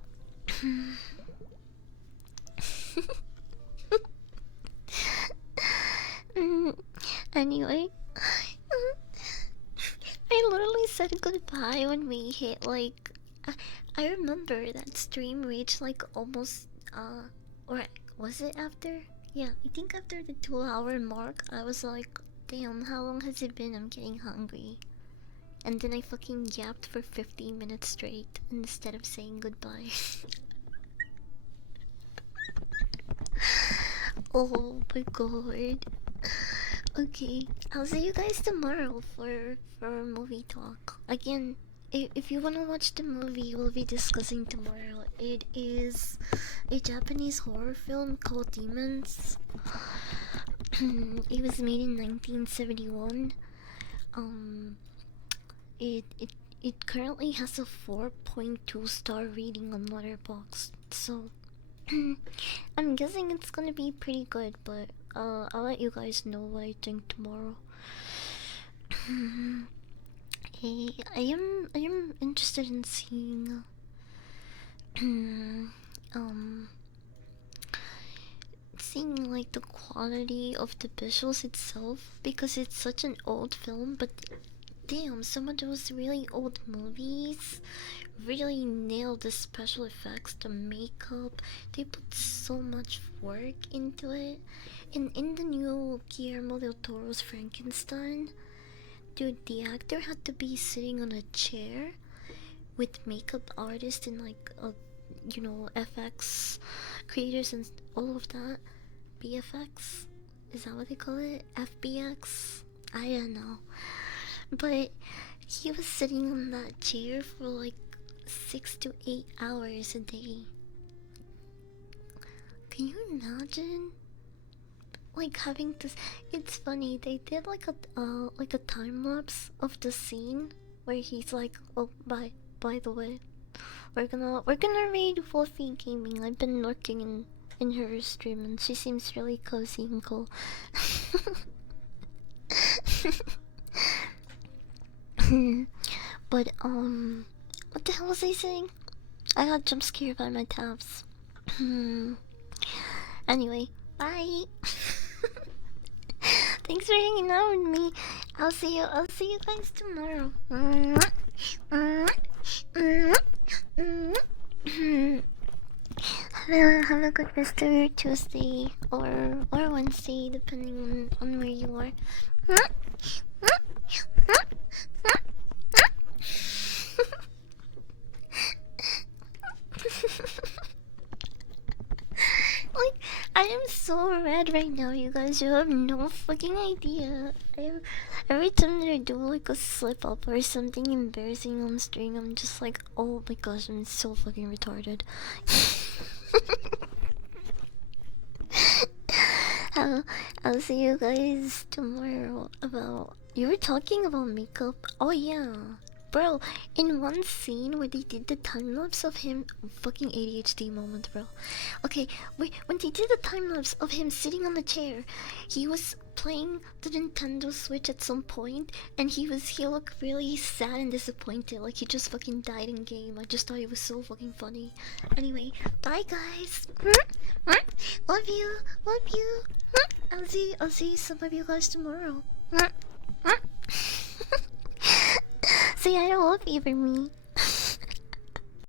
Anyway, I literally said goodbye when we hit like. I remember that stream reached like almost or was it after? Yeah, I think after the 2 hour mark, I was like, damn, how long has it been? I'm getting hungry. And then I fucking yapped for 15 minutes straight instead of saying goodbye. Oh my god. Okay, I'll see you guys tomorrow for movie talk. Again, if you wanna watch the movie we'll be discussing tomorrow, it is a Japanese horror film called Demons. It was made in 1971. It currently has a 4.2 star rating on Letterboxd, so I'm guessing it's gonna be pretty good, but I'll let you guys know what I think tomorrow. I am interested in seeing um seeing like the quality of the visuals itself because it's such an old film, but damn, some of those really old movies really nailed the special effects, the makeup. They put so much work into it. And in the new Guillermo del Toro's Frankenstein, dude, the actor had to be sitting on a chair with makeup artists and like FX creators and all of that. BFX, is that what they call it? FBX, I don't know, but he was sitting on that chair for like 6 to 8 hours a day. Can you imagine? Like having this. It's funny. They did like a time lapse of the scene where he's like, "Oh, by the way, we're gonna read Wolfie Gaming. I've been lurking in her stream, and she seems really cozy and cool." But what the hell was I saying? I got jump scared by my tabs. Anyway, bye. Thanks for hanging out with me. I'll see you guys tomorrow. Have a good rest of your Tuesday or Wednesday, depending on where you are. Like, I am so red right now, you guys. You have no fucking idea. Every time that I do like a slip up or something embarrassing on stream, I'm just like, oh my gosh, I'm so fucking retarded. I'll see you guys tomorrow. About you were talking about makeup. Oh yeah, bro. In one scene where they did the time lapse of him, fucking ADHD moment, bro. Okay, wait. When they did the time lapse of him sitting on the chair, he was playing the Nintendo Switch at some point, and he looked really sad and disappointed, like he just fucking died in game. I just thought it was so fucking funny. Anyway, bye guys. Love you, love you. I'll see some of you guys tomorrow. Say hi to Wolfie for me.